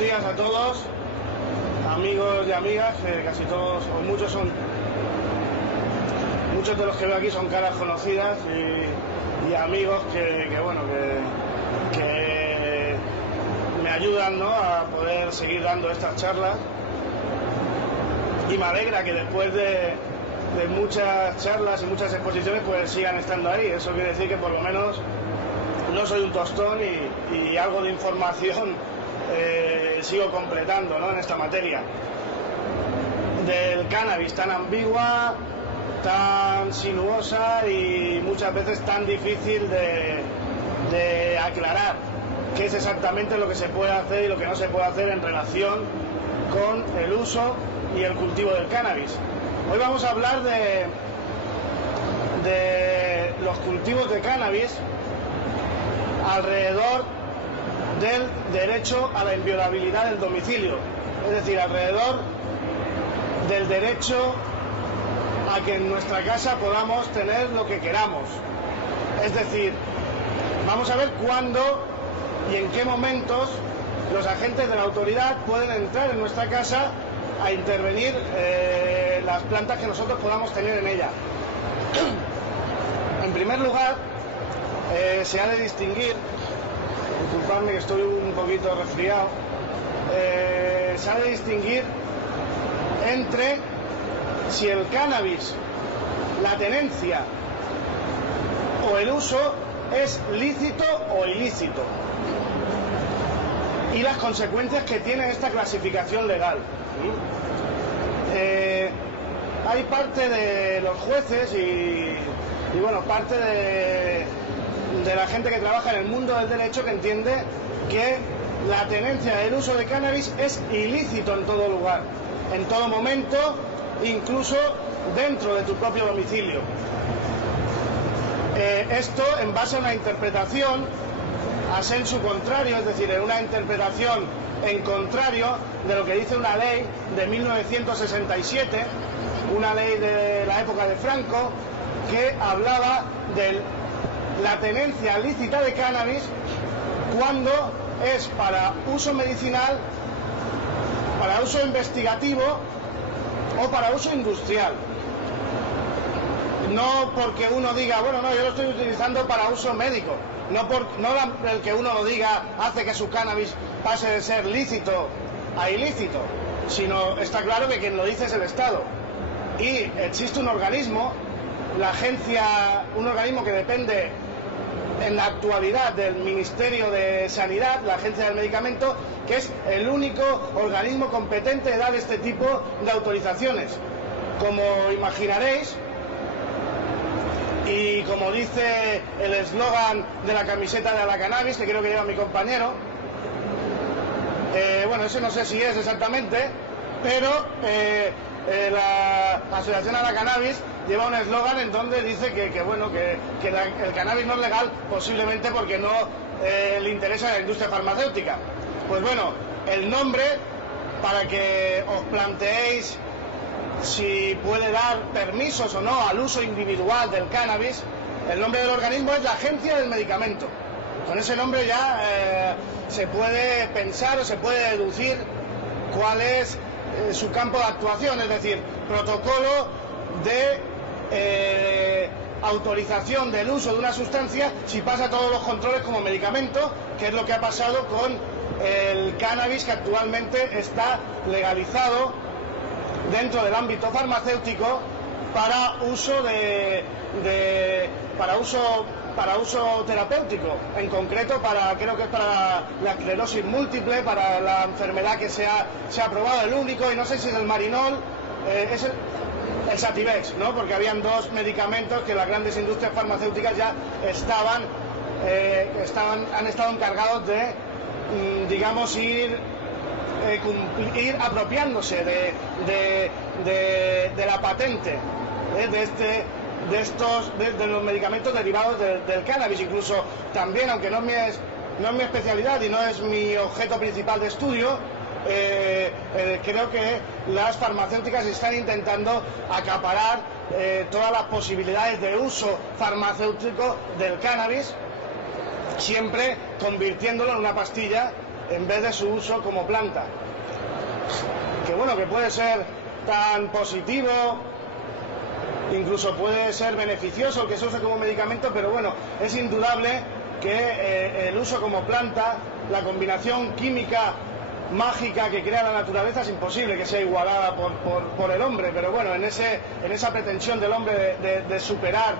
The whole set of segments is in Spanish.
días a todos, amigos y amigas, casi todos, o muchos de los que veo aquí son caras conocidas y amigos que me ayudan, ¿no?, a poder seguir dando estas charlas. Y me alegra que después de muchas charlas y muchas exposiciones pues sigan estando ahí. Eso quiere decir que por lo menos no soy un tostón y algo de información sigo completando, ¿no?, en esta materia del cannabis tan ambigua, tan sinuosa y muchas veces tan difícil de aclarar qué es exactamente lo que se puede hacer y lo que no se puede hacer en relación con el uso y el cultivo del cannabis. Hoy vamos a hablar de los cultivos de cannabis alrededor del derecho a la inviolabilidad del domicilio, es decir, alrededor del derecho a que en nuestra casa podamos tener lo que queramos. Es decir, vamos a ver cuándo y en qué momentos los agentes de la autoridad pueden entrar en nuestra casa a intervenir las plantas que nosotros podamos tener en ella. En primer lugar, se ha de distinguir, disculpadme que estoy un poquito resfriado, se ha de distinguir entre si el cannabis, la tenencia o el uso es lícito o ilícito y las consecuencias que tiene esta clasificación legal. Hay parte de los jueces y bueno, parte de la gente que trabaja en el mundo del derecho que entiende que la tenencia y el uso de cannabis es ilícito en todo lugar, en todo momento, incluso dentro de tu propio domicilio. Esto en base a una interpretación a sensu contrario, es decir, en una interpretación en contrario de lo que dice una ley de 1967, una ley de la época de Franco, que hablaba de la tenencia lícita de cannabis cuando es para uso medicinal, para uso investigativo o para uso industrial. No porque uno diga, bueno, no, yo lo estoy utilizando para uso médico. No el que uno lo diga hace que su cannabis pase de ser lícito a ilícito, sino está claro que quien lo dice es el Estado. Y existe un organismo, la agencia, un organismo que depende en la actualidad del Ministerio de Sanidad, la Agencia del Medicamento, que es el único organismo competente de dar este tipo de autorizaciones. Como imaginaréis, y como dice el eslogan de la camiseta de la cannabis, que creo que lleva mi compañero, bueno, eso no sé si es exactamente, pero la Asociación a la Cannabis lleva un eslogan en donde dice que el cannabis no es legal, posiblemente porque no le interesa a la industria farmacéutica. Pues bueno, el nombre, para que os planteéis si puede dar permisos o no al uso individual del cannabis, el nombre del organismo es la Agencia del Medicamento. Con ese nombre ya se puede pensar o se puede deducir cuál es su campo de actuación, es decir, protocolo de autorización del uso de una sustancia si pasa todos los controles como medicamento, que es lo que ha pasado con el cannabis, que actualmente está legalizado dentro del ámbito farmacéutico para uso para uso terapéutico, en concreto creo que es para la esclerosis múltiple, para la enfermedad que se ha aprobado, el único, y no sé si es el Marinol, es el Sativex, ¿no? Porque habían dos medicamentos que las grandes industrias farmacéuticas ya han estado encargados de, digamos, ir apropiándose de la patente de los medicamentos derivados del cannabis. Incluso también, aunque no es mi especialidad y no es mi objeto principal de estudio, creo que las farmacéuticas están intentando acaparar todas las posibilidades de uso farmacéutico del cannabis, siempre convirtiéndolo en una pastilla en vez de su uso como planta. Que bueno, que puede ser tan positivo, incluso puede ser beneficioso el que se use como medicamento, pero bueno, es indudable que el uso como planta, la combinación química mágica que crea la naturaleza, es imposible que sea igualada por el hombre, pero bueno, en esa pretensión del hombre de superar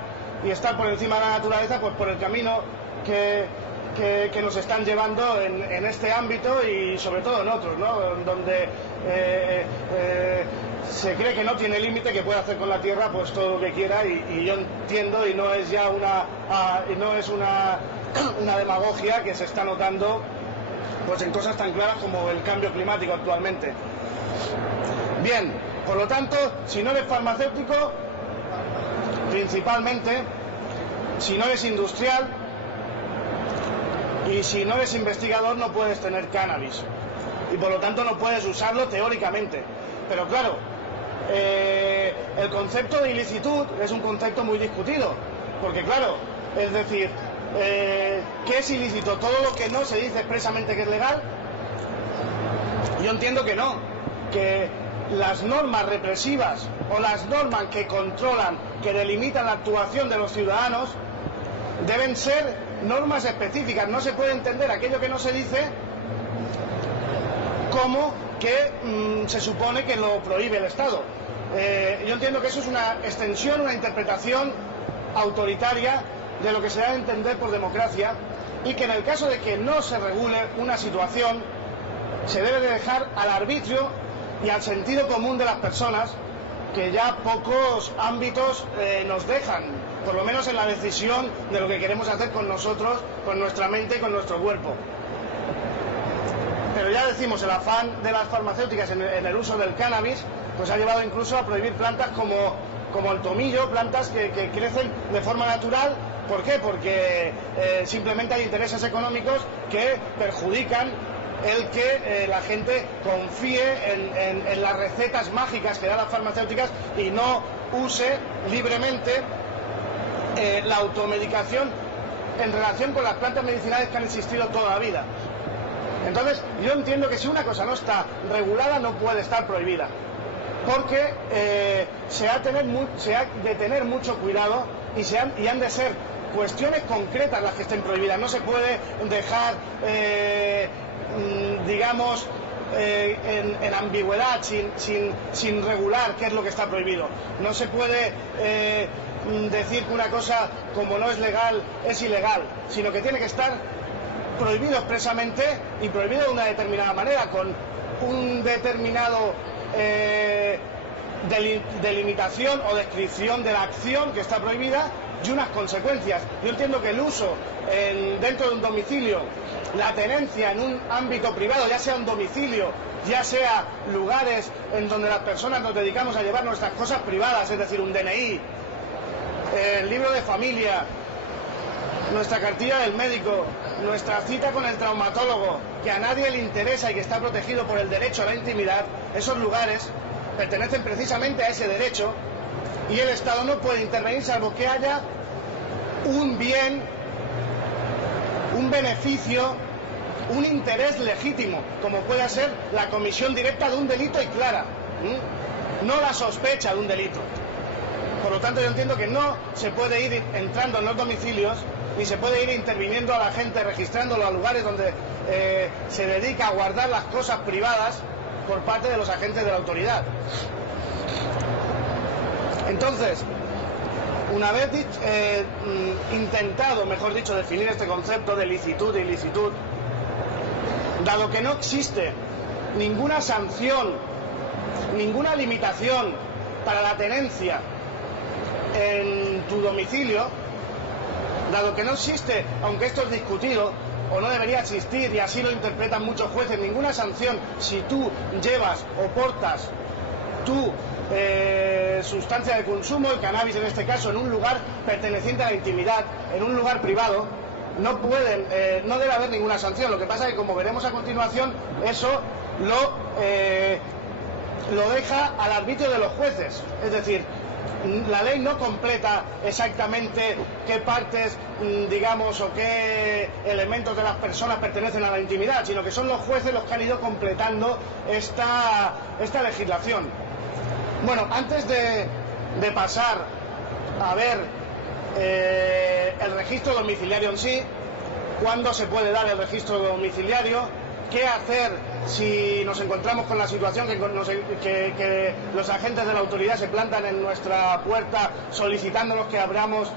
y estar por encima de la naturaleza, pues por el camino que nos están llevando en este ámbito y sobre todo en otros, ¿no? Donde se cree que no tiene límite, que puede hacer con la tierra pues todo lo que quiera, y yo entiendo, y no es ya una demagogia que se está notando pues en cosas tan claras como el cambio climático actualmente. Bien, por lo tanto, si no eres farmacéutico, principalmente, si no eres industrial y si no eres investigador, no puedes tener cannabis y por lo tanto no puedes usarlo teóricamente. Pero claro, el concepto de ilicitud es un concepto muy discutido, porque claro, es decir, ¿qué es ilícito? ¿Todo lo que no se dice expresamente que es legal? Yo entiendo que no, que las normas represivas o las normas que controlan, que delimitan la actuación de los ciudadanos, deben ser normas específicas. No se puede entender aquello que no se dice como que se supone que lo prohíbe el Estado. Yo entiendo que eso es una extensión, una interpretación autoritaria de lo que se da a entender por democracia, y que en el caso de que no se regule una situación, se debe de dejar al arbitrio y al sentido común de las personas, que ya pocos ámbitos nos dejan, por lo menos en la decisión de lo que queremos hacer con nosotros, con nuestra mente y con nuestro cuerpo. Pero ya decimos, el afán de las farmacéuticas en el uso del cannabis pues ha llevado incluso a prohibir plantas como el tomillo, plantas que crecen de forma natural. ¿Por qué? Porque simplemente hay intereses económicos que perjudican el que la gente confíe en las recetas mágicas que dan las farmacéuticas y no use libremente la automedicación en relación con las plantas medicinales que han existido toda la vida. Entonces, yo entiendo que si una cosa no está regulada, no puede estar prohibida, porque se ha de tener mucho cuidado y han de ser cuestiones concretas las que estén prohibidas. No se puede dejar, digamos, en ambigüedad, sin regular qué es lo que está prohibido. No se puede decir que una cosa, como no es legal, es ilegal, sino que tiene que estar prohibido expresamente y prohibido de una determinada manera, con un determinado delimitación o descripción de la acción que está prohibida y unas consecuencias. Yo entiendo que el uso dentro de un domicilio, la tenencia en un ámbito privado, ya sea un domicilio, ya sea lugares en donde las personas nos dedicamos a llevar nuestras cosas privadas, es decir, un DNI, el libro de familia, nuestra cartilla del médico, nuestra cita con el traumatólogo, que a nadie le interesa y que está protegido por el derecho a la intimidad, esos lugares pertenecen precisamente a ese derecho, y el Estado no puede intervenir salvo que haya un bien, un beneficio, un interés legítimo, como puede ser la comisión directa de un delito y clara, no la sospecha de un delito. Por lo tanto, yo entiendo que no se puede ir entrando en los domicilios ni se puede ir interviniendo a la gente, registrándolo a lugares donde se dedica a guardar las cosas privadas por parte de los agentes de la autoridad. Entonces, una vez intentado, mejor dicho, definir este concepto de licitud e ilicitud, dado que no existe ninguna sanción, ninguna limitación para la tenencia en tu domicilio, dado que no existe, aunque esto es discutido, o no debería existir, y así lo interpretan muchos jueces, ninguna sanción si tú llevas o portas tu sustancia de consumo, el cannabis en este caso, en un lugar perteneciente a la intimidad, en un lugar privado, no debe haber ninguna sanción. Lo que pasa es que, como veremos a continuación, eso lo deja al arbitrio de los jueces. Es decir, la ley no completa exactamente qué partes, digamos, o qué elementos de las personas pertenecen a la intimidad, sino que son los jueces los que han ido completando esta legislación. Bueno, antes de pasar a ver el registro domiciliario en sí, cuándo se puede dar el registro domiciliario, qué hacer si nos encontramos con la situación que los agentes de la autoridad se plantan en nuestra puerta solicitándonos que abramos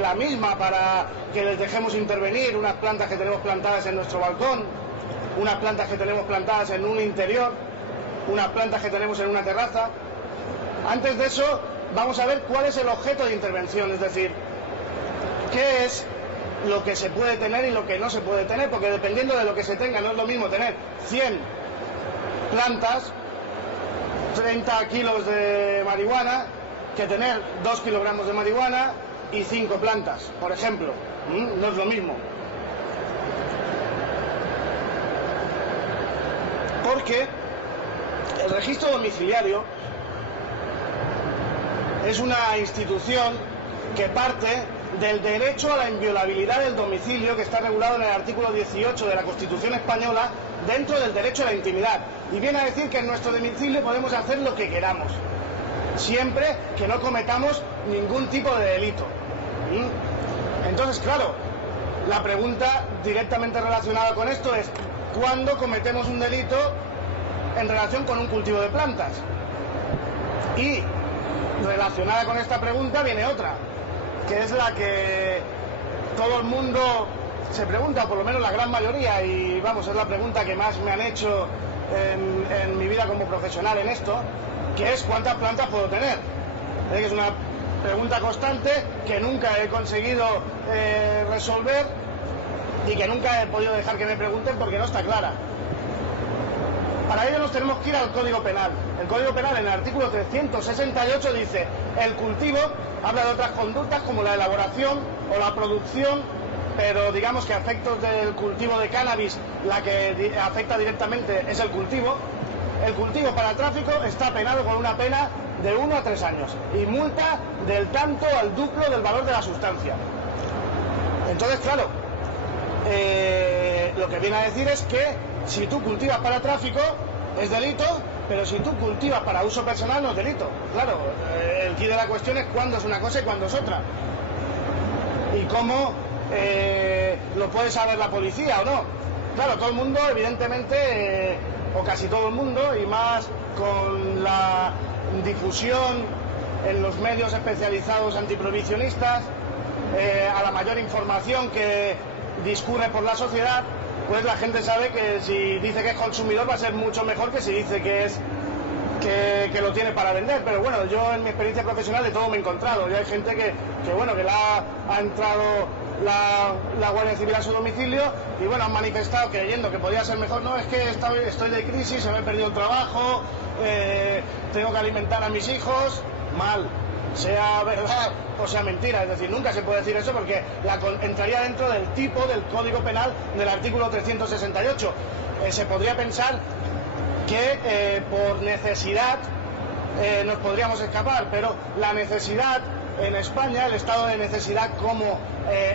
la misma para que les dejemos intervenir unas plantas que tenemos plantadas en nuestro balcón, unas plantas que tenemos plantadas en un interior, unas plantas que tenemos en una terraza. Antes de eso, vamos a ver cuál es el objeto de intervención, es decir, qué es lo que se puede tener y lo que no se puede tener, porque dependiendo de lo que se tenga, no es lo mismo tener 100 plantas, 30 kilos de marihuana, que tener 2 kilogramos de marihuana y 5 plantas, por ejemplo. No es lo mismo. Porque el registro domiciliario es una institución que parte del derecho a la inviolabilidad del domicilio, que está regulado en el artículo 18 de la Constitución española, dentro del derecho a la intimidad, y viene a decir que en nuestro domicilio podemos hacer lo que queramos, siempre que no cometamos ningún tipo de delito. Entonces, claro, la pregunta directamente relacionada con esto es: ¿cuándo cometemos un delito en relación con un cultivo de plantas? Y relacionada con esta pregunta viene otra, que es la que todo el mundo se pregunta, o por lo menos la gran mayoría, y vamos, es la pregunta que más me han hecho en mi vida como profesional en esto, que es: ¿cuántas plantas puedo tener? Es una pregunta constante que nunca he conseguido resolver y que nunca he podido dejar que me pregunten porque no está clara. Para ello nos tenemos que ir al Código Penal. El Código Penal, en el artículo 368, dice: el cultivo, habla de otras conductas como la elaboración o la producción, pero digamos que a efectos del cultivo de cannabis, la que afecta directamente es el cultivo. El cultivo para tráfico está penado con una pena de 1 a 3 años y multa del tanto al duplo del valor de la sustancia. Entonces, claro, lo que viene a decir es que si tú cultivas para tráfico es delito, pero si tú cultivas para uso personal no es delito. Claro, el quid de la cuestión es cuándo es una cosa y cuándo es otra. Y cómo lo puede saber la policía o no. Claro, todo el mundo, evidentemente, o casi todo el mundo, y más con la difusión en los medios especializados antiprohibicionistas, a la mayor información que discurre por la sociedad, pues la gente sabe que si dice que es consumidor va a ser mucho mejor que si dice que es que lo tiene para vender. Pero bueno, yo en mi experiencia profesional de todo me he encontrado, y hay gente que bueno, que ha entrado la Guardia Civil a su domicilio y bueno, han manifestado creyendo que podía ser mejor. No, es que estoy de crisis, se me ha perdido el trabajo, tengo que alimentar a mis hijos. Mal, sea verdad o sea mentira, es decir, nunca se puede decir eso porque entraría dentro del tipo del Código Penal del artículo 368. Se podría pensar que por necesidad nos podríamos escapar, pero la necesidad en España, el estado de necesidad como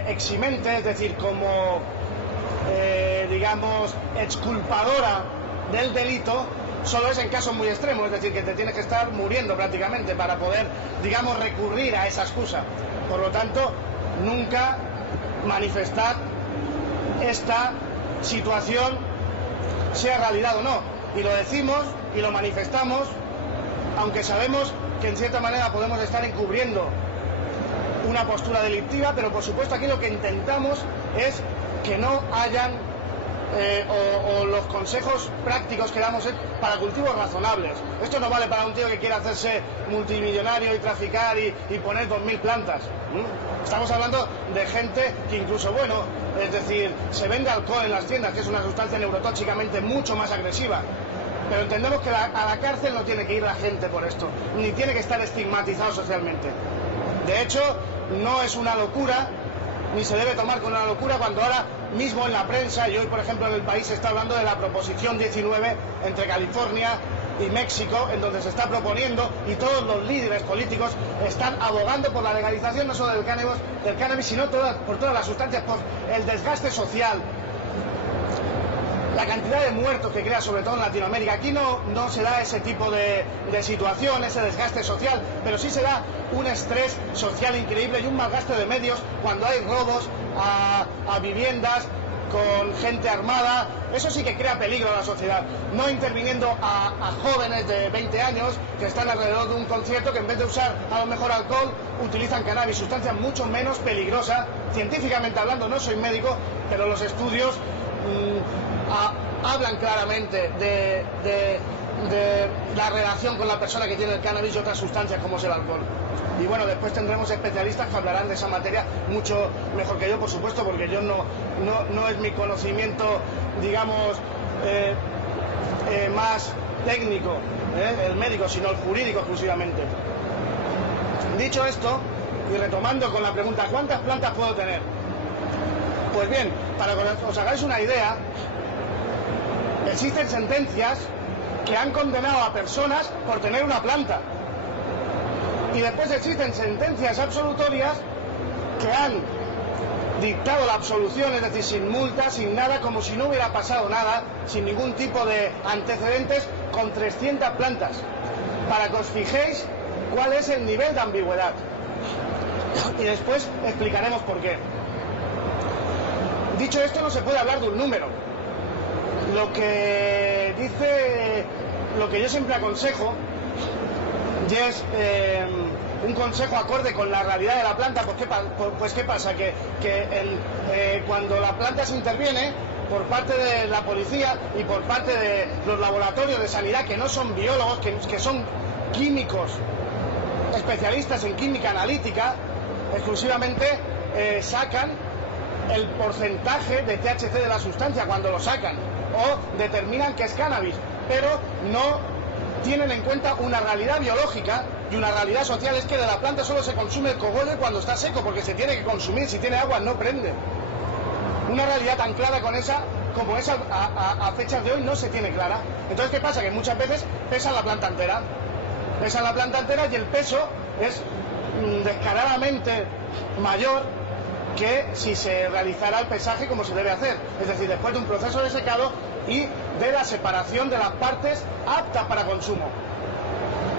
eximente, es decir, como digamos exculpadora del delito, solo es en casos muy extremos, es decir, que te tienes que estar muriendo prácticamente para poder, digamos, recurrir a esa excusa. Por lo tanto, nunca manifestar esta situación, sea realidad o no. Y lo decimos y lo manifestamos, aunque sabemos que en cierta manera podemos estar encubriendo una postura delictiva, pero por supuesto aquí lo que intentamos es que no hayan o los consejos prácticos que damos es para cultivos razonables. Esto no vale para un tío que quiera hacerse multimillonario y traficar y poner 2000 plantas. Estamos hablando de gente que incluso, bueno, es decir, se vende alcohol en las tiendas, que es una sustancia neurotóxicamente mucho más agresiva. Pero entendemos que a la cárcel no tiene que ir la gente por esto, ni tiene que estar estigmatizado socialmente. De hecho, no es una locura, ni se debe tomar con una locura cuando ahora mismo en la prensa, y hoy por ejemplo en El País se está hablando de la proposición 19 entre California y México, en donde se está proponiendo, y todos los líderes políticos están abogando por la legalización no solo del cannabis, sino por todas las sustancias, por el desgaste social, la cantidad de muertos que crea, sobre todo en Latinoamérica. Aquí no se da ese tipo de situación, ese desgaste social, pero sí se da un estrés social increíble y un mal gasto de medios cuando hay robos a viviendas con gente armada. Eso sí que crea peligro a la sociedad, no interviniendo a jóvenes de 20 años que están alrededor de un concierto, que en vez de usar a lo mejor alcohol utilizan cannabis, sustancias mucho menos peligrosas, científicamente hablando. No soy médico, pero los estudios hablan claramente de la relación con la persona que tiene el cannabis y otras sustancias como es el alcohol. Y bueno, después tendremos especialistas que hablarán de esa materia mucho mejor que yo, por supuesto, porque yo no es mi conocimiento, digamos, más técnico, el médico, sino el jurídico exclusivamente. Dicho esto, y retomando con la pregunta, ¿cuántas plantas puedo tener? Pues bien, para que os hagáis una idea, existen sentencias que han condenado a personas por tener una planta. Y después existen sentencias absolutorias que han dictado la absolución, es decir, sin multa, sin nada, como si no hubiera pasado nada, sin ningún tipo de antecedentes, con 300 plantas. Para que os fijéis cuál es el nivel de ambigüedad. Y después explicaremos por qué. Dicho esto, no se puede hablar de un número. Lo que yo siempre aconsejo, y es un consejo acorde con la realidad de la planta. Pues ¿qué pasa? Que cuando la planta se interviene por parte de la policía y por parte de los laboratorios de sanidad, que no son biólogos, que son químicos, especialistas en química analítica, exclusivamente sacan el porcentaje de THC de la sustancia cuando lo sacan, o determinan que es cannabis, pero no tienen en cuenta una realidad biológica y una realidad social. Es que de la planta solo se consume el cogollo cuando está seco, porque se tiene que consumir, si tiene agua no prende. Una realidad tan clara como esa a fechas de hoy no se tiene clara. Entonces, ¿qué pasa? Que muchas veces pesan la planta entera. Pesan la planta entera y el peso es descaradamente mayor que si se realizara el pesaje como se debe hacer, es decir, después de un proceso de secado y de la separación de las partes aptas para consumo.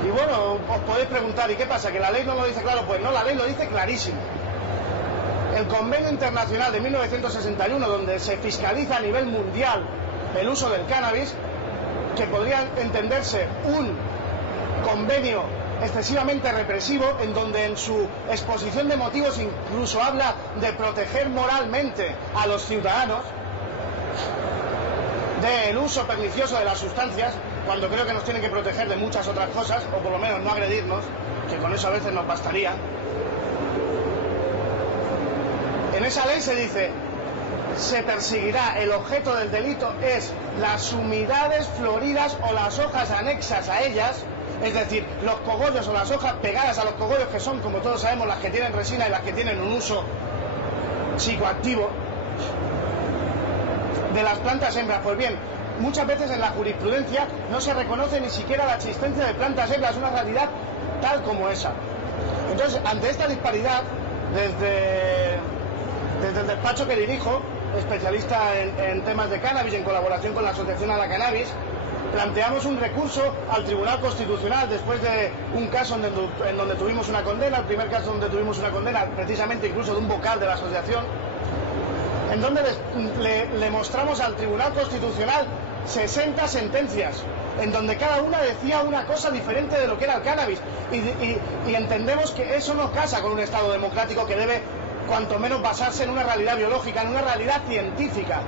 Y bueno, os podéis preguntar, ¿y qué pasa? ¿Que la ley no lo dice claro? Pues no, la ley lo dice clarísimo. El Convenio Internacional de 1961, donde se fiscaliza a nivel mundial el uso del cannabis, que podría entenderse un convenio excesivamente represivo, en donde en su exposición de motivos incluso habla de proteger moralmente a los ciudadanos del uso pernicioso de las sustancias, cuando creo que nos tienen que proteger de muchas otras cosas, o por lo menos no agredirnos, que con eso a veces nos bastaría. En esa ley se dice: se perseguirá, el objeto del delito es las humedades floridas o las hojas anexas a ellas, es decir, los cogollos o las hojas pegadas a los cogollos, que son, como todos sabemos, las que tienen resina y las que tienen un uso psicoactivo, de las plantas hembras. Pues bien, muchas veces en la jurisprudencia no se reconoce ni siquiera la existencia de plantas hembras, una realidad tal como esa. Entonces, ante esta disparidad, desde el despacho que dirijo, especialista en temas de cannabis, en colaboración con la Asociación a la Cannabis, planteamos un recurso al Tribunal Constitucional después de un caso en donde tuvimos una condena, el primer caso donde tuvimos una condena precisamente incluso de un vocal de la asociación, en donde le mostramos al Tribunal Constitucional 60 sentencias, en donde cada una decía una cosa diferente de lo que era el cannabis, y entendemos que eso no casa con un Estado democrático que debe cuanto menos basarse en una realidad biológica, en una realidad científica,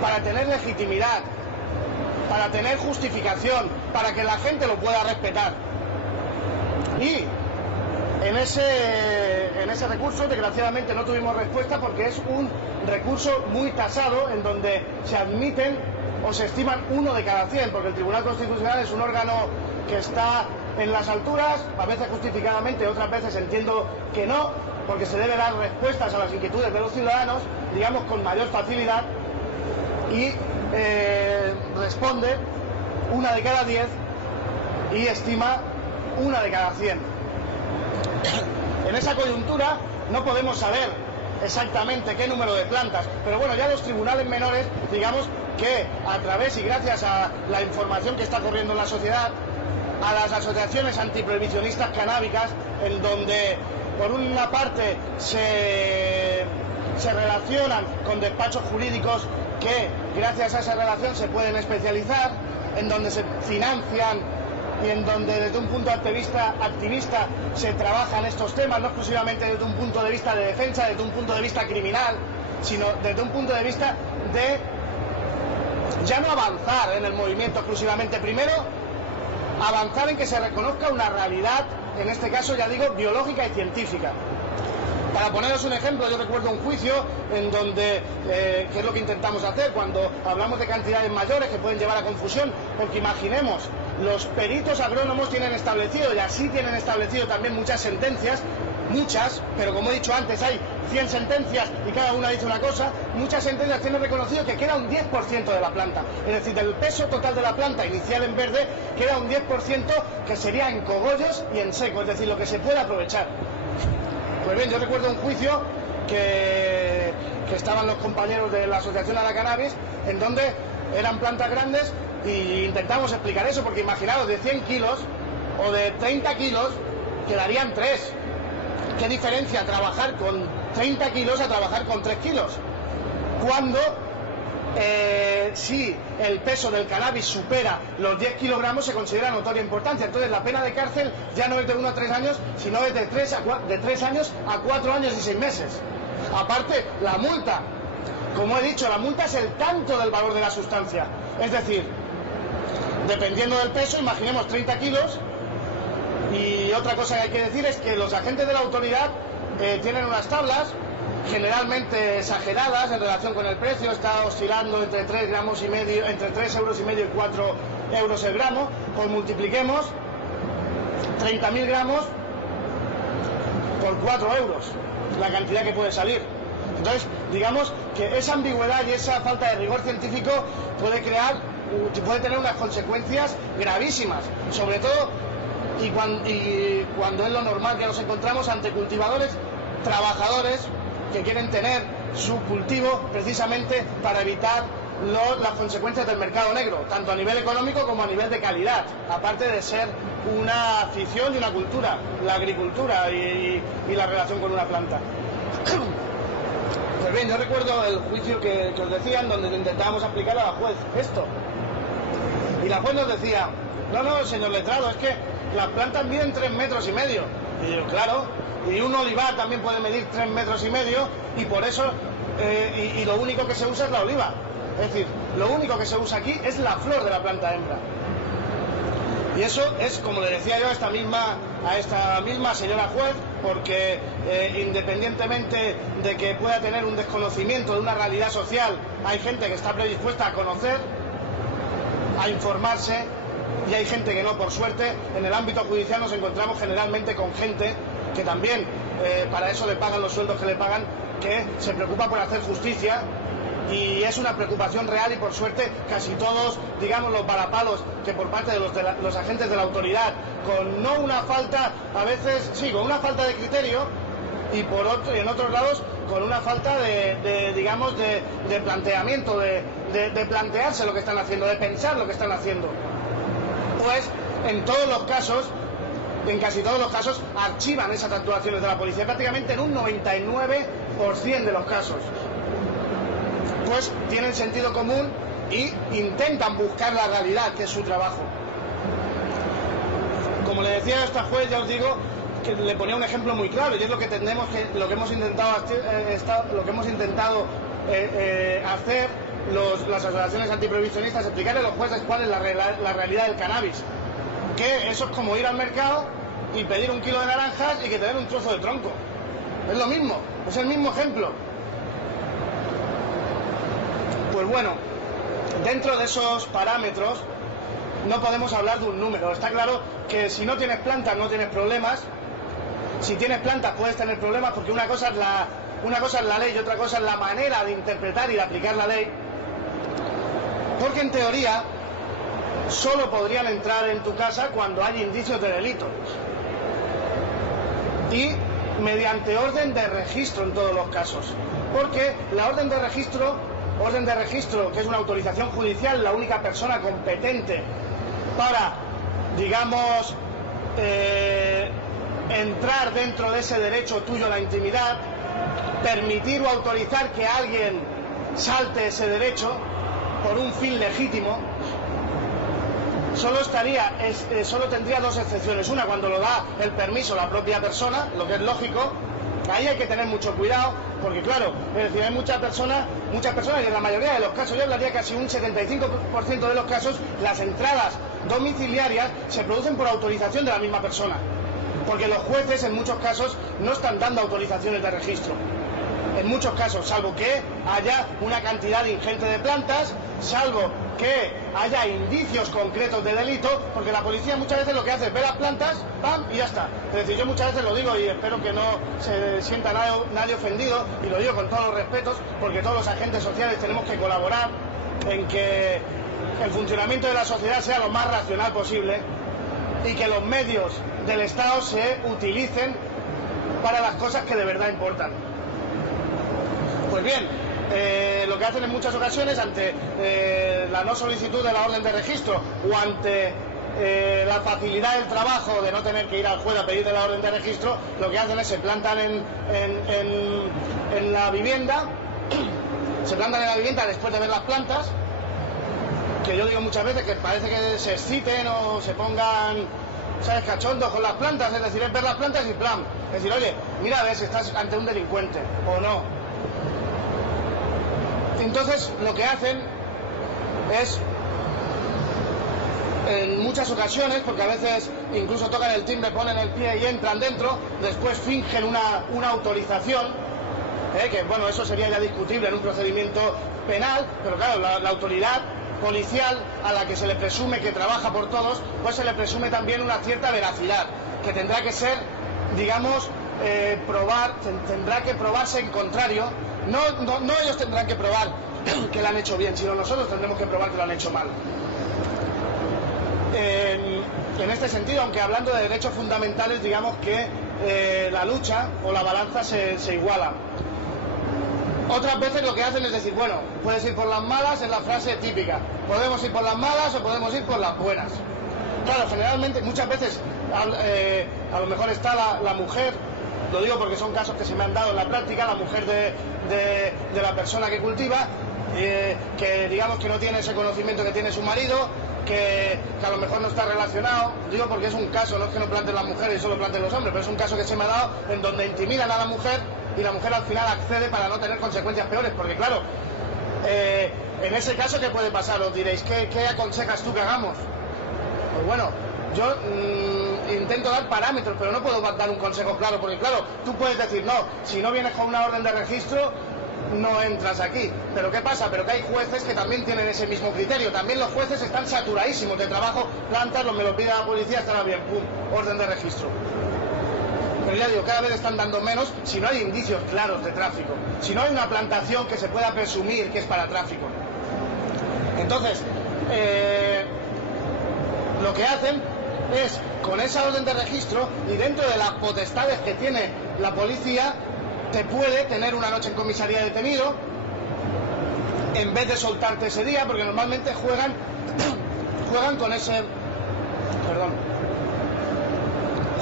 para tener legitimidad, para tener justificación, para que la gente lo pueda respetar. Y en ese recurso, desgraciadamente, no tuvimos respuesta, porque es un recurso muy tasado, en donde se admiten o se estiman 1 de cada 100, porque el Tribunal Constitucional es un órgano que está en las alturas, a veces justificadamente, otras veces entiendo que no, porque se debe dar respuestas a las inquietudes de los ciudadanos, digamos, con mayor facilidad, y responde 1 de cada 10 y estima 1 de cada 100. En esa coyuntura no podemos saber exactamente qué número de plantas, pero bueno, ya los tribunales menores, digamos que a través y gracias a la información que está corriendo en la sociedad, a las asociaciones antiprohibicionistas canábicas, en donde por una parte se relacionan con despachos jurídicos que gracias a esa relación se pueden especializar, en donde se financian y en donde desde un punto activista se trabajan estos temas, no exclusivamente desde un punto de vista de defensa, desde un punto de vista criminal, sino desde un punto de vista de ya no avanzar en el movimiento exclusivamente, primero avanzar en que se reconozca una realidad, en este caso ya digo, biológica y científica. Para poneros un ejemplo, yo recuerdo un juicio en donde, que es lo que intentamos hacer cuando hablamos de cantidades mayores que pueden llevar a confusión, porque imaginemos, los peritos agrónomos tienen establecido, y así tienen establecido también muchas sentencias, muchas, pero como he dicho antes, hay 100 sentencias y cada una dice una cosa, muchas sentencias tienen reconocido que queda un 10% de la planta, es decir, del peso total de la planta inicial en verde, queda un 10% que sería en cogollos y en seco, es decir, lo que se puede aprovechar. Pues bien, yo recuerdo un juicio que estaban los compañeros de la Asociación a la Cannabis, en donde eran plantas grandes y intentamos explicar eso, porque imaginaos, de 100 kilos o de 30 kilos quedarían 3. ¿Qué diferencia trabajar con 30 kilos a trabajar con 3 kilos? Cuando si el peso del cannabis supera los 10 kilogramos se considera notoria importancia. Entonces la pena de cárcel ya no es de 1 a 3 años, sino es de 3 años a 4 años y 6 meses. Aparte, la multa, como he dicho, la multa es el tanto del valor de la sustancia. Es decir, dependiendo del peso, imaginemos 30 kilos. Y otra cosa que hay que decir es que los agentes de la autoridad tienen unas tablas generalmente exageradas en relación con el precio, está oscilando entre 3 gramos y medio, entre 3,5 euros y 4 euros el gramo. Pues multipliquemos 30.000 gramos por 4 euros, la cantidad que puede salir. Entonces, digamos que esa ambigüedad y esa falta de rigor científico puede tener unas consecuencias gravísimas, sobre todo y cuando es lo normal que nos encontramos ante cultivadores trabajadores que quieren tener su cultivo precisamente para evitar las consecuencias del mercado negro, tanto a nivel económico como a nivel de calidad, aparte de ser una afición y una cultura, la agricultura y la relación con una planta. Pues bien, yo recuerdo el juicio que os decía, en donde intentábamos aplicar a la juez esto. Y la juez nos decía, no, señor letrado, es que las plantas miden 3,5 metros. Y yo, claro, y un olivar también puede medir 3,5 metros, y por eso, y lo único que se usa es la oliva. Es decir, lo único que se usa aquí es la flor de la planta hembra. Y eso es, como le decía yo a esta misma señora juez, porque independientemente de que pueda tener un desconocimiento de una realidad social, hay gente que está predispuesta a conocer, a informarse, y hay gente que no, por suerte. En el ámbito judicial nos encontramos generalmente con gente que también para eso le pagan los sueldos que le pagan, que se preocupa por hacer justicia, y es una preocupación real, y por suerte casi todos, digamos, los varapalos que por parte de los agentes de la autoridad, con no una falta, a veces sí, con una falta de criterio, y en otros lados con una falta digamos, de planteamiento, de plantearse lo que están haciendo, de pensar lo que están haciendo. Pues en casi todos los casos archivan esas actuaciones de la policía, prácticamente en un 99% de los casos. Pues tienen sentido común y intentan buscar la realidad, que es su trabajo. Como le decía a esta juez, ya os digo que le ponía un ejemplo muy claro, y es lo que hemos intentado hacer las asociaciones antiprohibicionistas, explicarle a los jueces cuál es la realidad del cannabis. Que eso es como ir al mercado y pedir 1 kilo de naranjas y que te den un trozo de tronco. Es lo mismo, es el mismo ejemplo. Pues bueno, dentro de esos parámetros no podemos hablar de un número. Está claro que si no tienes plantas no tienes problemas. Si tienes plantas puedes tener problemas, porque una cosa es la ley y otra cosa es la manera de interpretar y de aplicar la ley. Porque en teoría solo podrían entrar en tu casa cuando hay indicios de delito. Y mediante orden de registro en todos los casos. Porque la orden de registro, que es una autorización judicial, la única persona competente para, digamos, entrar dentro de ese derecho tuyo a la intimidad, permitir o autorizar que alguien salte ese derecho por un fin legítimo, solo tendría dos excepciones. Una, cuando lo da el permiso la propia persona, lo que es lógico. Ahí hay que tener mucho cuidado, porque claro, es decir, hay muchas personas, y en la mayoría de los casos, yo hablaría casi un 75% de los casos, las entradas domiciliarias se producen por autorización de la misma persona, porque los jueces en muchos casos no están dando autorizaciones de registro. En muchos casos, salvo que haya una cantidad ingente de plantas, salvo que haya indicios concretos de delito, porque la policía muchas veces lo que hace es ver las plantas, ¡pam!, y ya está. Es decir, yo muchas veces lo digo y espero que no se sienta nadie ofendido, y lo digo con todos los respetos, porque todos los agentes sociales tenemos que colaborar en que el funcionamiento de la sociedad sea lo más racional posible y que los medios del Estado se utilicen para las cosas que de verdad importan. Pues bien, lo que hacen en muchas ocasiones ante la no solicitud de la orden de registro o ante la facilidad del trabajo de no tener que ir al juez a pedirle la orden de registro, lo que hacen es se plantan en la vivienda, después de ver las plantas, que yo digo muchas veces que parece que se exciten o se pongan, ¿sabes?, cachondos con las plantas. Es decir, es ver las plantas y plan, es decir, oye, mira a ver si estás ante un delincuente o no. Entonces lo que hacen es, en muchas ocasiones, porque a veces incluso tocan el timbre, ponen el pie y entran dentro, después fingen una autorización, que bueno, eso sería ya discutible en un procedimiento penal, pero claro, la autoridad policial a la que se le presume que trabaja por todos, pues se le presume también una cierta veracidad, que tendrá que ser, digamos, tendrá que probarse en contrario. No ellos tendrán que probar que lo han hecho bien, sino nosotros tendremos que probar que lo han hecho mal. En este sentido, aunque hablando de derechos fundamentales, digamos que la lucha o la balanza se iguala. Otras veces lo que hacen es decir, bueno, puedes ir por las malas, es la frase típica, podemos ir por las malas o podemos ir por las buenas. Claro, generalmente, muchas veces a lo mejor está la mujer, lo digo porque son casos que se me han dado en la práctica, la mujer de la persona que cultiva, que digamos que no tiene ese conocimiento que tiene su marido, que a lo mejor no está relacionado, digo porque es un caso, no es que no planteen las mujeres y solo planteen los hombres, pero es un caso que se me ha dado en donde intimidan a la mujer y la mujer al final accede para no tener consecuencias peores, porque claro, en ese caso, ¿qué puede pasar? Os diréis, ¿qué aconsejas tú que hagamos? Pues bueno, yo intento dar parámetros, pero no puedo dar un consejo claro, porque claro, tú puedes decir, no, si no vienes con una orden de registro, no entras aquí. Pero ¿qué pasa? Pero que hay jueces que también tienen ese mismo criterio. También los jueces están saturadísimos de trabajo, plantas, me lo pide la policía, estará bien, pum, orden de registro. Pero ya digo, cada vez están dando menos si no hay indicios claros de tráfico, si no hay una plantación que se pueda presumir que es para tráfico. Entonces, lo que hacen es, con esa orden de registro y dentro de las potestades que tiene la policía, te puede tener una noche en comisaría detenido en vez de soltarte ese día, porque normalmente juegan con ese,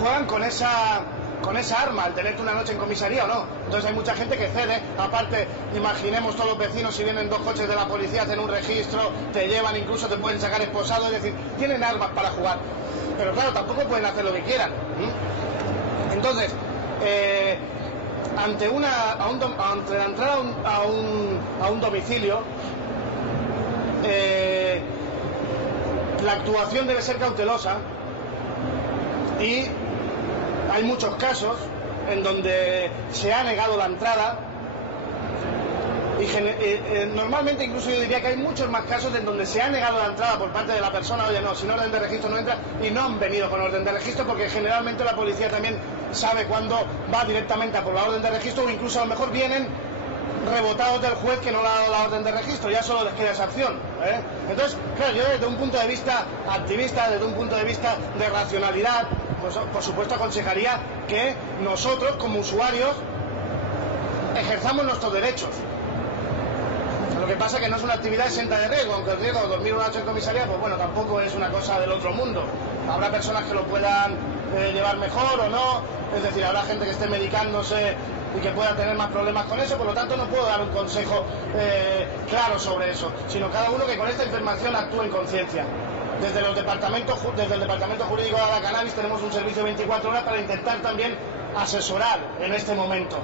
juegan con esa arma al tenerte una noche en comisaría o no. Entonces hay mucha gente que cede. Aparte, imaginemos todos los vecinos, si vienen dos coches de la policía, hacen un registro, te llevan, incluso te pueden sacar esposado, es decir, tienen armas para jugar. Pero claro, tampoco pueden hacer lo que quieran. Entonces, ante la entrada a un domicilio, la actuación debe ser cautelosa, y hay muchos casos en donde se ha negado la entrada y normalmente incluso yo diría que hay muchos más casos en donde se ha negado la entrada por parte de la persona, oye no, sin orden de registro no entra, y no han venido con orden de registro, porque generalmente la policía también sabe cuándo va directamente a por la orden de registro, o incluso a lo mejor vienen rebotados del juez que no le ha dado la orden de registro, ya solo les queda esa opción, ¿eh? Entonces, claro, yo desde un punto de vista activista, desde un punto de vista de racionalidad, pues por supuesto aconsejaría que nosotros como usuarios ejerzamos nuestros derechos. Lo que pasa es que no es una actividad exenta de riesgo, aunque el riesgo de dormir una noche en comisaría, pues bueno, tampoco es una cosa del otro mundo. Habrá personas que lo puedan llevar mejor o no, es decir, habrá gente que esté medicándose y que pueda tener más problemas con eso, por lo tanto no puedo dar un consejo claro sobre eso, sino cada uno que con esta información actúe en conciencia. Desde el Departamento Jurídico de la Cannabis tenemos un servicio de 24 horas para intentar también asesorar en este momento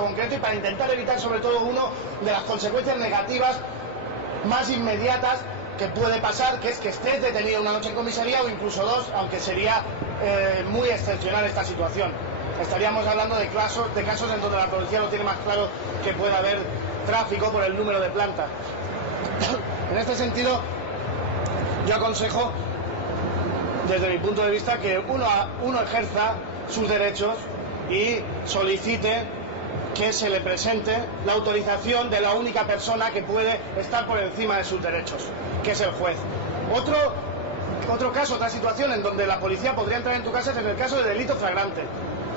concreto, y para intentar evitar sobre todo uno de las consecuencias negativas más inmediatas que puede pasar, que es que estés detenido una noche en comisaría o incluso dos, aunque sería muy excepcional esta situación. Estaríamos hablando de casos en donde la policía no tiene más claro que puede haber tráfico por el número de plantas. En este sentido, yo aconsejo, desde mi punto de vista, que uno ejerza sus derechos y solicite que se le presente la autorización de la única persona que puede estar por encima de sus derechos, que es el juez. Otro caso, otra situación en donde la policía podría entrar en tu casa es en el caso de delito flagrante.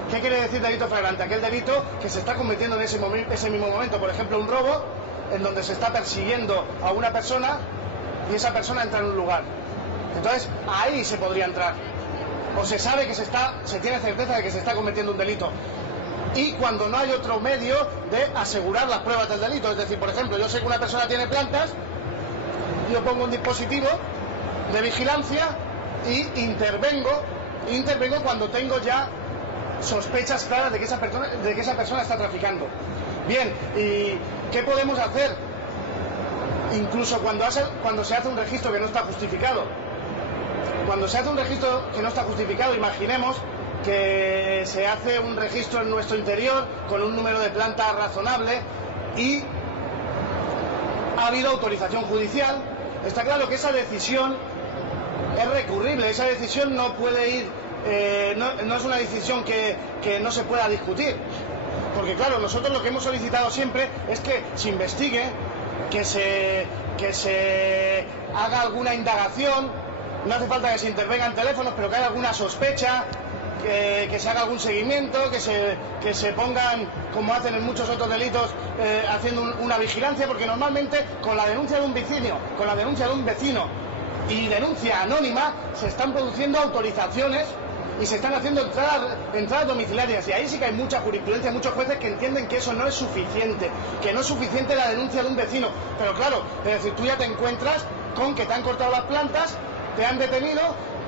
¿Qué quiere decir delito flagrante? Aquel delito que se está cometiendo en ese mismo momento, por ejemplo un robo, en donde se está persiguiendo a una persona y esa persona entra en un lugar. Entonces ahí se podría entrar. O se sabe que se tiene certeza de que se está cometiendo un delito. Y cuando no hay otro medio de asegurar las pruebas del delito. Es decir, por ejemplo, yo sé que una persona tiene plantas, yo pongo un dispositivo de vigilancia y intervengo cuando tengo ya sospechas claras de que esa persona está traficando. Bien, ¿y qué podemos hacer? Incluso cuando se hace un registro que no está justificado. Cuando se hace un registro que no está justificado, imaginemos que se hace un registro en nuestro interior con un número de planta razonable y ha habido autorización judicial. Está claro que esa decisión es recurrible, esa decisión no puede ir, no es una decisión que no se pueda discutir. Porque claro, nosotros lo que hemos solicitado siempre es que se investigue, que se haga alguna indagación. No hace falta que se intervengan teléfonos, pero que haya alguna sospecha, que se haga algún seguimiento, que se pongan, como hacen en muchos otros delitos, haciendo una vigilancia, porque normalmente con la denuncia de un vecino y denuncia anónima se están produciendo autorizaciones y se están haciendo entradas domiciliarias, y ahí sí que hay mucha jurisprudencia, muchos jueces que entienden que eso no es suficiente, que no es suficiente la denuncia de un vecino. Pero claro, es decir, tú ya te encuentras con que te han cortado las plantas, te han detenido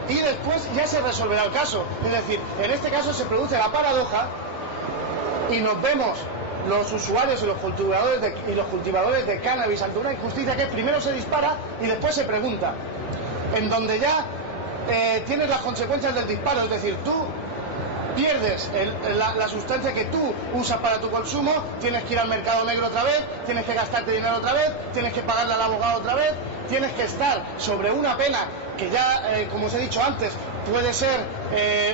y después ya se resolverá el caso. Es decir, en este caso se produce la paradoja y nos vemos los usuarios y los cultivadores de cannabis ante una injusticia que primero se dispara y después se pregunta, en donde ya tienes las consecuencias del disparo. Es decir, tú pierdes la sustancia que tú usas para tu consumo, tienes que ir al mercado negro otra vez, tienes que gastarte dinero otra vez, tienes que pagarle al abogado otra vez, tienes que estar sobre una pena que ya, como os he dicho antes, puede ser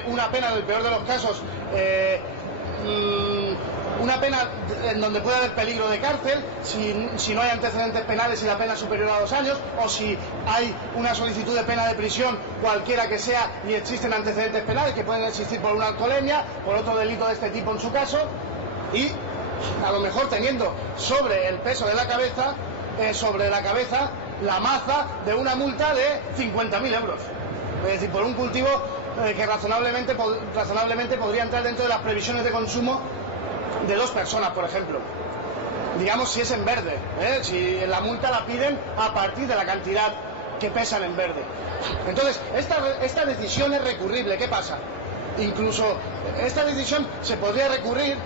una pena, en el peor de los casos, una pena en donde puede haber peligro de cárcel si no hay antecedentes penales y la pena es superior a 2 años, o si hay una solicitud de pena de prisión cualquiera que sea y existen antecedentes penales que pueden existir por una alcoholemia, por otro delito de este tipo en su caso, y a lo mejor teniendo sobre el peso de la cabeza, la maza de una multa de 50.000 euros. Es decir, por un cultivo que razonablemente podría entrar dentro de las previsiones de consumo de 2 personas, por ejemplo. Digamos, si es en verde, si la multa la piden a partir de la cantidad que pesan en verde. Entonces, esta decisión es recurrible. ¿Qué pasa? Incluso esta decisión se podría recurrir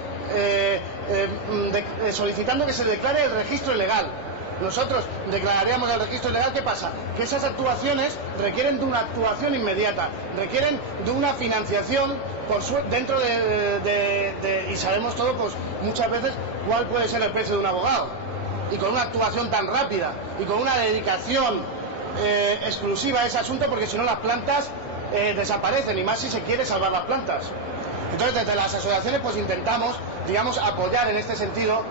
solicitando que se declare el registro ilegal. Nosotros declararíamos el registro ilegal. ¿Qué pasa? Que esas actuaciones requieren de una actuación inmediata, requieren de una financiación dentro y sabemos todo, pues muchas veces cuál puede ser el precio de un abogado, y con una actuación tan rápida y con una dedicación exclusiva a ese asunto, porque si no las plantas desaparecen, y más si se quiere salvar las plantas. Entonces, desde las asociaciones pues intentamos, digamos, apoyar en este sentido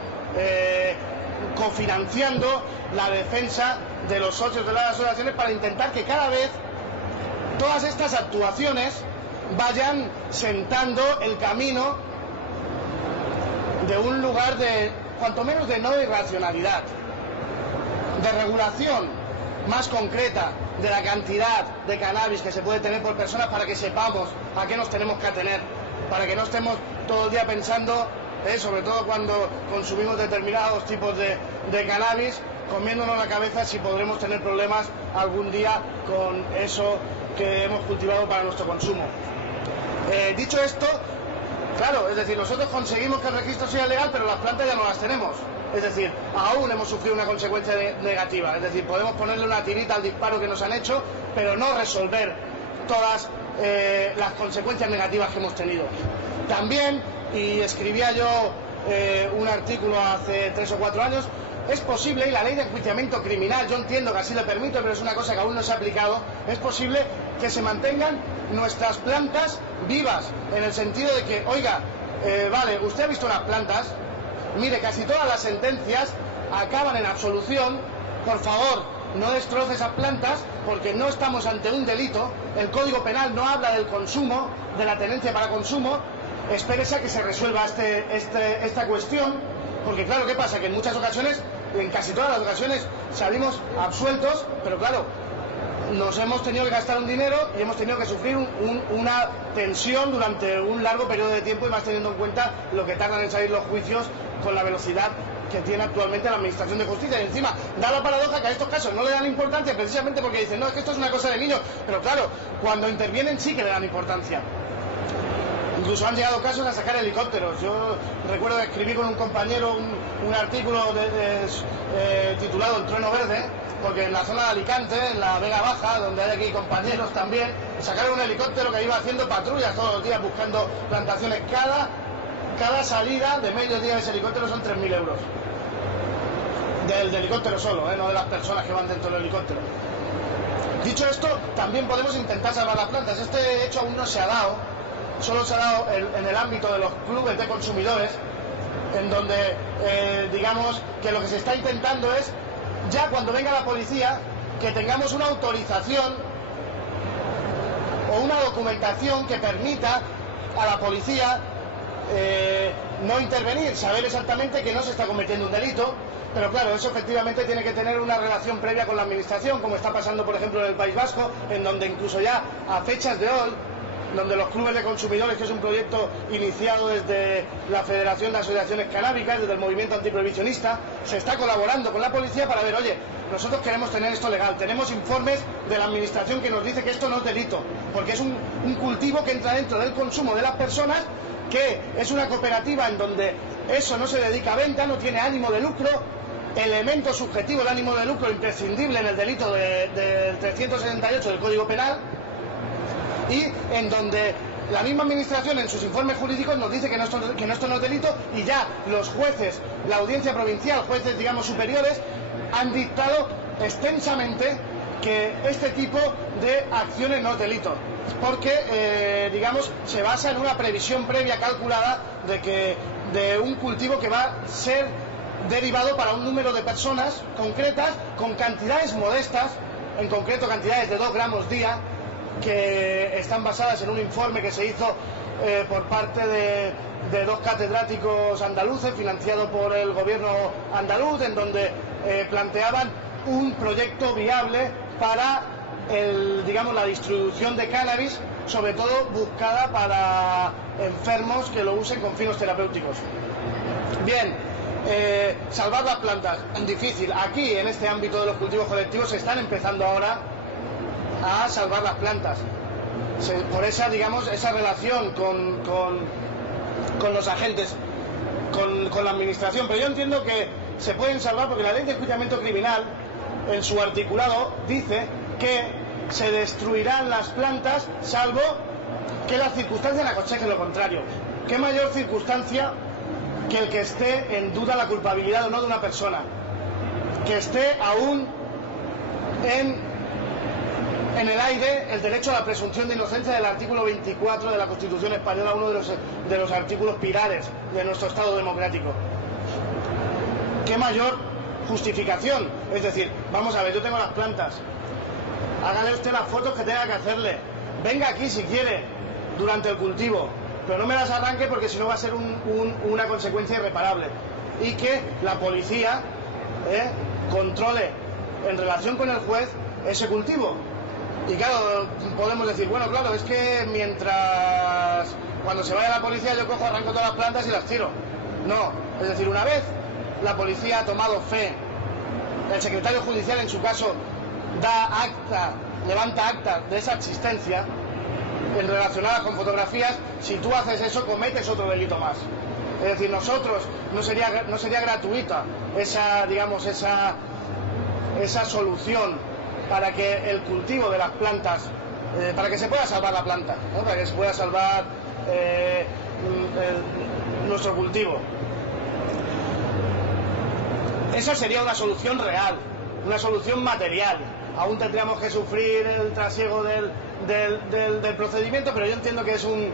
cofinanciando la defensa de los socios de las asociaciones para intentar que cada vez todas estas actuaciones vayan sentando el camino de un lugar de, cuanto menos, de no irracionalidad, de regulación más concreta de la cantidad de cannabis que se puede tener por persona, para que sepamos a qué nos tenemos que atener, para que no estemos todo el día pensando, sobre todo cuando consumimos determinados tipos de cannabis, comiéndonos la cabeza si podremos tener problemas algún día con eso que hemos cultivado para nuestro consumo. Dicho esto, claro, es decir, nosotros conseguimos que el registro sea legal, pero las plantas ya no las tenemos. Es decir, aún hemos sufrido una consecuencia negativa. Es decir, podemos ponerle una tirita al disparo que nos han hecho, pero no resolver todas las consecuencias negativas que hemos tenido. También, y escribía yo un artículo hace 3 o 4 años, es posible, y la ley de enjuiciamiento criminal, yo entiendo que así lo permite, pero es una cosa que aún no se ha aplicado, es posible que se mantengan nuestras plantas vivas, en el sentido de que, oiga, vale, usted ha visto unas plantas, mire, casi todas las sentencias acaban en absolución, por favor, no destroce esas plantas, porque no estamos ante un delito, el Código Penal no habla del consumo, de la tenencia para consumo, espérese a que se resuelva esta cuestión, porque claro, ¿qué pasa? Que en muchas ocasiones, en casi todas las ocasiones, salimos absueltos, pero claro, nos hemos tenido que gastar un dinero y hemos tenido que sufrir una tensión durante un largo periodo de tiempo, y más teniendo en cuenta lo que tardan en salir los juicios con la velocidad que tiene actualmente la Administración de Justicia. Y encima da la paradoja que a estos casos no le dan importancia, precisamente porque dicen, no, es que esto es una cosa de niños, pero claro, cuando intervienen sí que le dan importancia. Incluso han llegado casos a sacar helicópteros. Yo recuerdo que escribí con un compañero un artículo titulado El trueno verde, porque en la zona de Alicante, en la Vega Baja, donde hay aquí compañeros también, sacaron un helicóptero que iba haciendo patrullas todos los días buscando plantaciones. Cada salida de mediodía de ese helicóptero son 3.000 euros. Del helicóptero solo, no de las personas que van dentro del helicóptero. Dicho esto, también podemos intentar salvar las plantas. Este hecho aún no se ha dado, solo se ha dado en el ámbito de los clubes de consumidores, en donde digamos que lo que se está intentando es, ya cuando venga la policía, que tengamos una autorización o una documentación que permita a la policía no intervenir, saber exactamente que no se está cometiendo un delito. Pero claro, eso efectivamente tiene que tener una relación previa con la Administración, como está pasando por ejemplo en el País Vasco, en donde incluso ya a fechas de hoy, donde los clubes de consumidores, que es un proyecto iniciado desde la Federación de Asociaciones Canábicas, desde el movimiento antiprohibicionista, se está colaborando con la policía para ver, oye, nosotros queremos tener esto legal, tenemos informes de la Administración que nos dice que esto no es delito, porque es un cultivo que entra dentro del consumo de las personas, que es una cooperativa en donde eso no se dedica a venta, no tiene ánimo de lucro, elemento subjetivo, el ánimo de lucro imprescindible en el delito del 378 del Código Penal, y en donde la misma Administración en sus informes jurídicos nos dice que esto no es delito, y ya los jueces, la audiencia provincial, jueces digamos superiores, han dictado extensamente que este tipo de acciones no es delito, porque digamos se basa en una previsión previa calculada de un cultivo que va a ser derivado para un número de personas concretas con cantidades modestas, en concreto cantidades de 2 gramos día, que están basadas en un informe que se hizo por parte de 2 catedráticos andaluces, financiado por el gobierno andaluz, en donde planteaban un proyecto viable para la distribución de cannabis, sobre todo buscada para enfermos que lo usen con fines terapéuticos. Bien, salvar las plantas, difícil. Aquí, en este ámbito de los cultivos colectivos, se están empezando ahora a salvar las plantas. Por esa relación con los agentes, con la Administración. Pero yo entiendo que se pueden salvar porque la ley de enjuiciamiento criminal, en su articulado, dice que se destruirán las plantas salvo que las circunstancias aconsejen lo contrario. ¿Qué mayor circunstancia que el que esté en duda la culpabilidad o no de una persona? Que esté aún en el aire el derecho a la presunción de inocencia del artículo 24 de la Constitución Española, uno de los artículos pilares de nuestro Estado democrático. ¿Qué mayor justificación? Es decir, vamos a ver, yo tengo las plantas, hágale usted las fotos que tenga que hacerle, venga aquí si quiere durante el cultivo, pero no me las arranque porque si no va a ser una consecuencia irreparable. Y que la policía controle en relación con el juez ese cultivo. Y claro, podemos decir, bueno, claro, es que cuando se vaya la policía yo cojo, arranco todas las plantas y las tiro. No, es decir, una vez la policía ha tomado fe, el secretario judicial en su caso levanta acta de esa existencia en relacionada con fotografías, si tú haces eso cometes otro delito más. Es decir, nosotros no sería gratuita esa solución para que el cultivo de las plantas, para que se pueda salvar la planta, ¿no? Para que se pueda salvar nuestro cultivo. Esa sería una solución real, una solución material. Aún tendríamos que sufrir el trasiego del procedimiento, pero yo entiendo que es un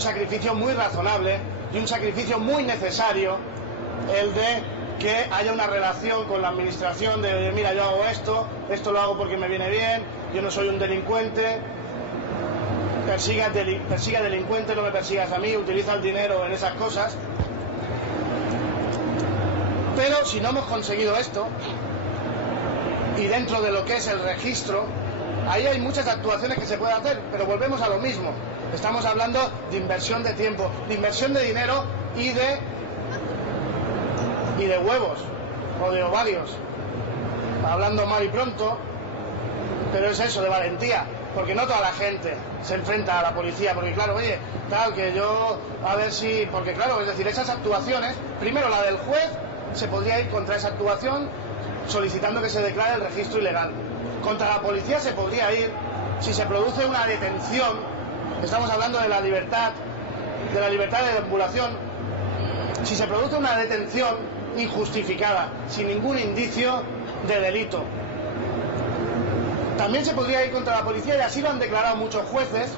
sacrificio muy razonable y un sacrificio muy necesario el de que haya una relación con la administración de mira, yo hago esto lo hago porque me viene bien, yo no soy un delincuente, persiga delincuente, no me persigas a mí, utiliza el dinero en esas cosas. Pero si no hemos conseguido esto, y dentro de lo que es el registro, ahí hay muchas actuaciones que se pueden hacer, pero volvemos a lo mismo. Estamos hablando de inversión de tiempo, de inversión de dinero y de huevos o de ovarios. Hablando mal y pronto, pero es eso, de valentía, porque no toda la gente se enfrenta a la policía, porque claro, oye, tal, que yo, a ver si, porque claro, es decir, esas actuaciones, primero la del juez, se podría ir contra esa actuación solicitando que se declare el registro ilegal. Contra la policía se podría ir si se produce una detención, estamos hablando de la libertad de deambulación, si se produce una detención injustificada, sin ningún indicio de delito. También se podría ir contra la policía, y así lo han declarado muchos jueces,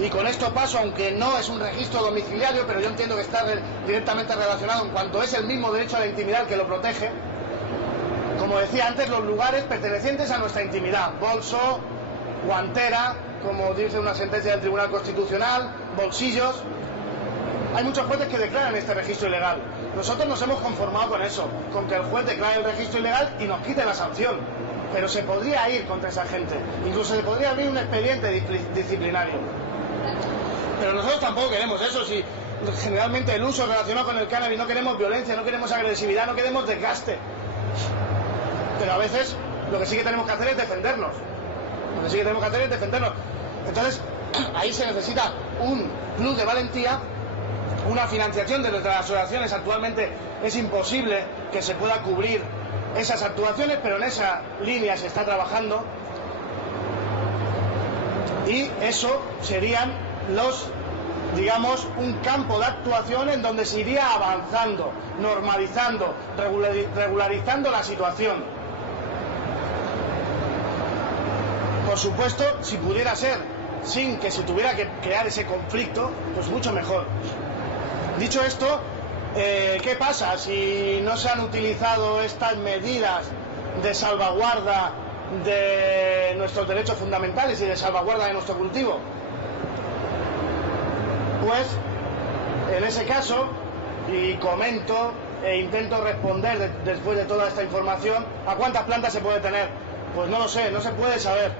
y con esto paso, aunque no es un registro domiciliario, pero yo entiendo que está directamente relacionado en cuanto es el mismo derecho a la intimidad que lo protege. Como decía antes, los lugares pertenecientes a nuestra intimidad, bolso, guantera, como dice una sentencia del Tribunal Constitucional, bolsillos. Hay muchos jueces que declaran este registro ilegal. Nosotros nos hemos conformado con eso, con que el juez declare el registro ilegal y nos quite la sanción. Pero se podría ir contra esa gente, incluso se podría abrir un expediente disciplinario. Pero nosotros tampoco queremos eso. Si generalmente el uso relacionado con el cannabis, no queremos violencia, no queremos agresividad, no queremos desgaste. Pero a veces lo que sí que tenemos que hacer es defendernos. Entonces, ahí se necesita un plus de valentía, una financiación de nuestras asociaciones. Actualmente es imposible que se pueda cubrir esas actuaciones, pero en esa línea se está trabajando. Y eso serían un campo de actuación en donde se iría avanzando, normalizando, regularizando la situación. Por supuesto, si pudiera ser sin que se tuviera que crear ese conflicto, pues mucho mejor. Dicho esto, ¿qué pasa si no se han utilizado estas medidas de salvaguarda de nuestros derechos fundamentales y de salvaguarda de nuestro cultivo? Pues, en ese caso, y comento e intento responder después de toda esta información, ¿a cuántas plantas se puede tener? Pues no lo sé, no se puede saber.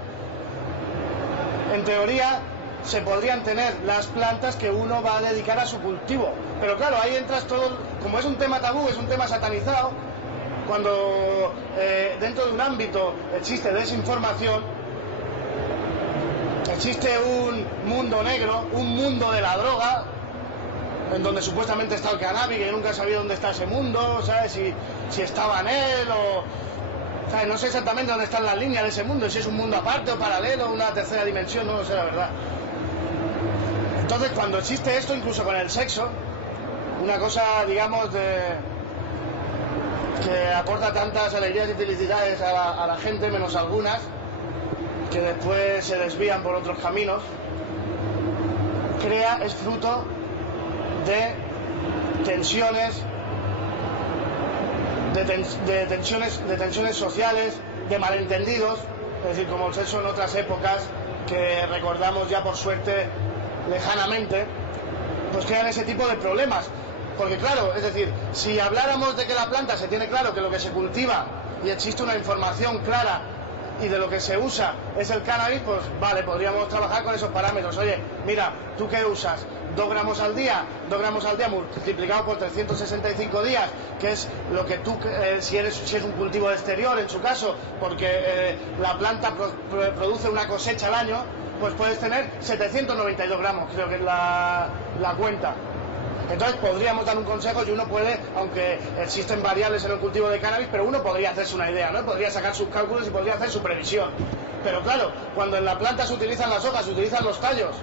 En teoría se podrían tener las plantas que uno va a dedicar a su cultivo, pero claro, ahí entras todo, como es un tema tabú, es un tema satanizado. Cuando dentro de un ámbito existe desinformación, existe un mundo negro, un mundo de la droga, en donde supuestamente está el cannabis, que yo nunca he sabido dónde está ese mundo, ¿sabes? Si estaba en él o... ¿sabes? No sé exactamente dónde están las líneas de ese mundo, si es un mundo aparte o paralelo, una tercera dimensión, no lo sé, la verdad. Entonces, cuando existe esto, incluso con el sexo, una cosa, digamos, que aporta tantas alegrías y felicidades a la gente, menos algunas, que después se desvían por otros caminos, es fruto de tensiones de tensiones sociales, de malentendidos, es decir, como eso en otras épocas que recordamos ya por suerte lejanamente, pues crean ese tipo de problemas. Porque claro, es decir, si habláramos de que la planta se tiene claro que lo que se cultiva y existe una información clara y de lo que se usa es el cannabis, pues vale, podríamos trabajar con esos parámetros. Oye, mira, ¿tú qué usas? 2 gramos al día multiplicado por 365 días, que es lo que tú, si es un cultivo de exterior en su caso, porque la planta produce una cosecha al año, pues puedes tener 792 gramos, creo que es la cuenta. Entonces podríamos dar un consejo y uno puede, aunque existen variables en el cultivo de cannabis, pero uno podría hacerse una idea, ¿no? Podría sacar sus cálculos y podría hacer su previsión. Pero claro, cuando en la planta se utilizan las hojas, se utilizan los tallos,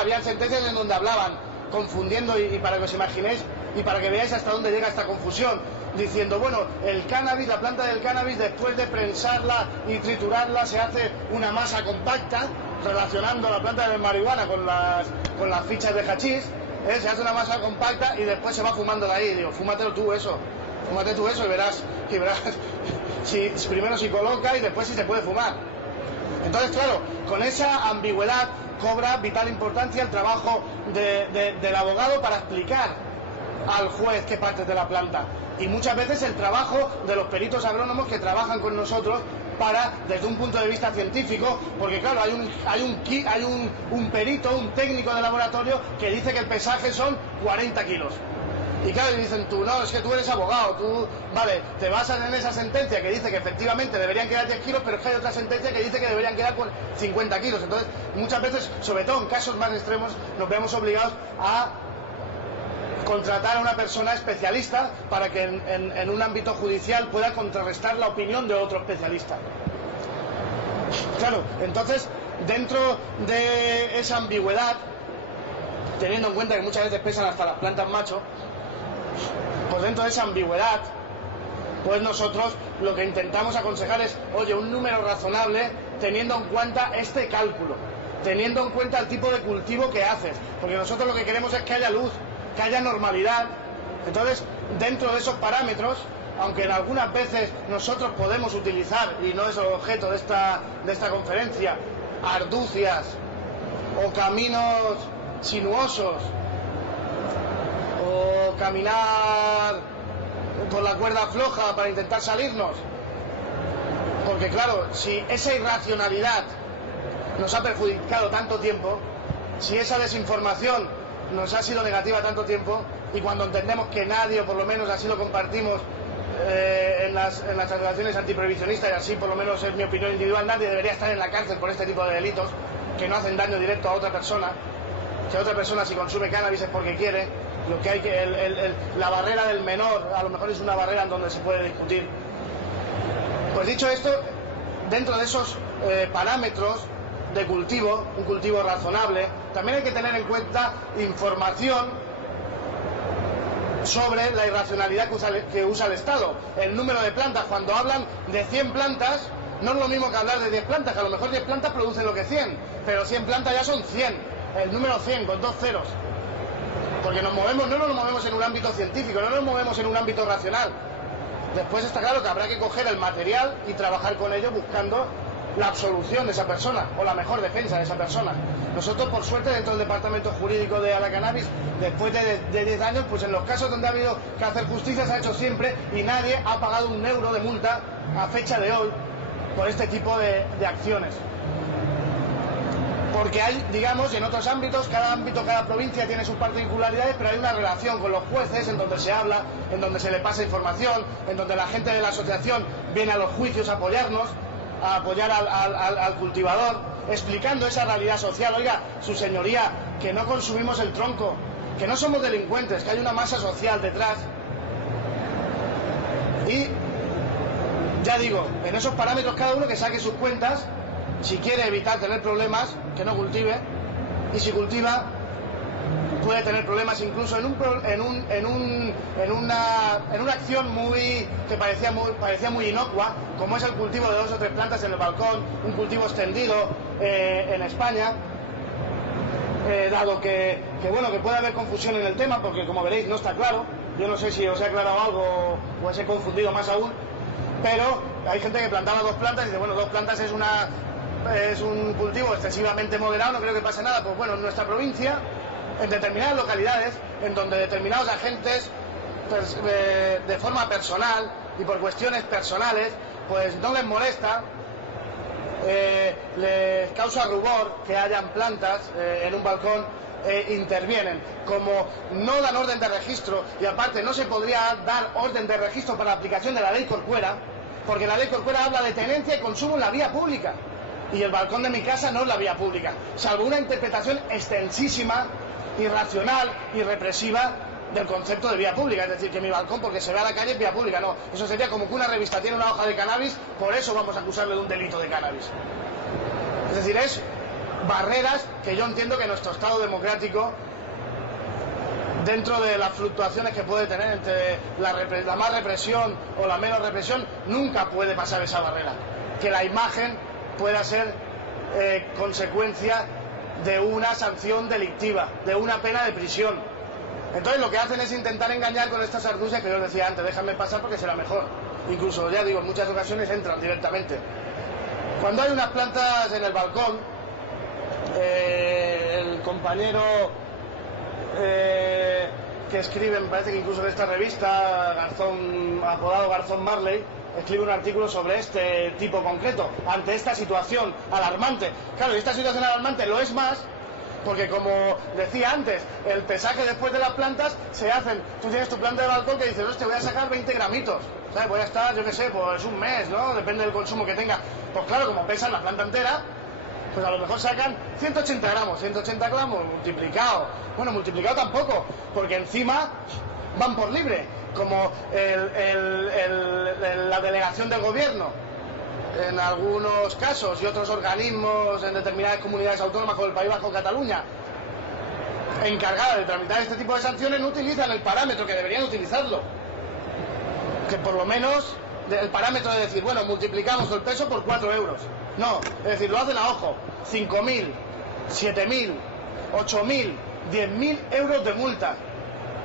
había sentencias en donde hablaban, confundiendo, y para que os imaginéis, y para que veáis hasta dónde llega esta confusión, diciendo, bueno, el cannabis, la planta del cannabis, después de prensarla y triturarla, se hace una masa compacta, relacionando la planta de marihuana con las fichas de hachís, se hace una masa compacta y después se va fumando de ahí. Digo, fúmate tú eso y verás primero si coloca y después si se puede fumar. Entonces, claro, con esa ambigüedad cobra vital importancia el trabajo del abogado para explicar al juez qué partes de la planta. Y muchas veces el trabajo de los peritos agrónomos que trabajan con nosotros desde un punto de vista científico, porque claro, hay un perito, un técnico de laboratorio que dice que el pesaje son 40 kilos. Y claro, dicen tú, no, es que tú eres abogado, tú, vale, te basas en esa sentencia que dice que efectivamente deberían quedar 10 kilos, pero es que hay otra sentencia que dice que deberían quedar 50 kilos. Entonces, muchas veces, sobre todo en casos más extremos, nos vemos obligados a contratar a una persona especialista para que en un ámbito judicial pueda contrarrestar la opinión de otro especialista. Claro, entonces, dentro de esa ambigüedad, teniendo en cuenta que muchas veces pesan hasta las plantas macho, pues dentro de esa ambigüedad, pues nosotros lo que intentamos aconsejar es, oye, un número razonable teniendo en cuenta este cálculo, teniendo en cuenta el tipo de cultivo que haces, porque nosotros lo que queremos es que haya luz, que haya normalidad. Entonces, dentro de esos parámetros, aunque en algunas veces nosotros podemos utilizar, y no es el objeto de esta conferencia, arducias o caminos sinuosos o caminar por la cuerda floja para intentar salirnos, porque claro, si esa irracionalidad nos ha perjudicado tanto tiempo, si esa desinformación nos ha sido negativa tanto tiempo, y cuando entendemos que nadie, o por lo menos así lo compartimos en las asociaciones antiprohibicionistas, y así por lo menos es mi opinión individual, nadie debería estar en la cárcel por este tipo de delitos que no hacen daño directo a otra persona. Que otra persona, si consume cannabis es porque quiere. Lo que hay que la barrera del menor a lo mejor es una barrera en donde se puede discutir. Pues dicho esto, dentro de esos parámetros de cultivo, un cultivo razonable, también hay que tener en cuenta información sobre la irracionalidad que usa el Estado. El número de plantas, cuando hablan de 100 plantas, no es lo mismo que hablar de 10 plantas, que a lo mejor 10 plantas producen lo que 100, pero 100 plantas ya son 100. El número 100 con 2 ceros. Porque no nos movemos en un ámbito científico, no nos movemos en un ámbito racional. Después está claro que habrá que coger el material y trabajar con ello buscando la absolución de esa persona o la mejor defensa de esa persona. Nosotros, por suerte, dentro del departamento jurídico de la cannabis, después de 10 años, pues en los casos donde ha habido que hacer justicia se ha hecho siempre y nadie ha pagado un euro de multa a fecha de hoy por este tipo de acciones. Porque hay, digamos, en otros ámbitos, cada provincia tiene sus particularidades, pero hay una relación con los jueces en donde se habla, en donde se le pasa información, en donde la gente de la asociación viene a los juicios a apoyarnos, a apoyar al cultivador, explicando esa realidad social. Oiga, su señoría, que no consumimos el tronco, que no somos delincuentes, que hay una masa social detrás. Y, ya digo, en esos parámetros cada uno que saque sus cuentas. Si quiere evitar tener problemas, que no cultive, y si cultiva puede tener problemas incluso en una acción que parecía muy inocua, como es el cultivo de 2 o 3 plantas en el balcón, un cultivo extendido en España, dado que puede haber confusión en el tema, porque como veréis no está claro. yo no sé si os he aclarado algo o os he confundido más aún, pero hay gente que plantaba 2 plantas y dice, bueno, 2 plantas es un cultivo excesivamente moderado, no creo que pase nada. Pues bueno, en nuestra provincia, en determinadas localidades, en donde determinados agentes, de forma personal y por cuestiones personales, pues no les molesta, les causa rubor que hayan plantas en un balcón, intervienen. Como no dan orden de registro, y aparte no se podría dar orden de registro para la aplicación de la ley Corcuera, porque la ley Corcuera habla de tenencia y consumo en la vía pública, y el balcón de mi casa no es la vía pública, salvo una interpretación extensísima, irracional y represiva del concepto de vía pública, es decir, que mi balcón, porque se ve a la calle, es vía pública. No, eso sería como que una revista tiene una hoja de cannabis, por eso vamos a acusarle de un delito de cannabis. Es decir, es barreras que yo entiendo que nuestro Estado democrático, dentro de las fluctuaciones que puede tener entre la más represión o la menos represión, nunca puede pasar esa barrera. Que la imagen pueda ser consecuencia de una sanción delictiva, de una pena de prisión. Entonces lo que hacen es intentar engañar con estas argucias que yo os decía antes, déjame pasar porque será mejor. Incluso, ya digo, en muchas ocasiones entran directamente. Cuando hay unas plantas en el balcón, el compañero que escribe, me parece que incluso en esta revista, apodado Garzón Marley, escribe un artículo sobre este tipo concreto, ante esta situación alarmante. Claro, y esta situación alarmante lo es más porque, como decía antes, el pesaje después de las plantas se hacen. Tú tienes tu planta de balcón que dices, hostia, voy a sacar 20 gramitos, ¿sabes? Voy a estar, yo qué sé, pues un mes, ¿no? Depende del consumo que tenga. Pues claro, como pesan la planta entera, pues a lo mejor sacan 180 gramos, 180 gramos multiplicado. Bueno, multiplicado tampoco, porque encima van por libre, como la delegación del gobierno, en algunos casos, y otros organismos en determinadas comunidades autónomas como el País Vasco o Cataluña, encargada de tramitar este tipo de sanciones, no utilizan el parámetro que deberían utilizarlo, que por lo menos el parámetro de decir, bueno, multiplicamos el peso por 4 euros. No, es decir, lo hacen a ojo. 5.000, 7.000, 8.000, 10.000 euros de multa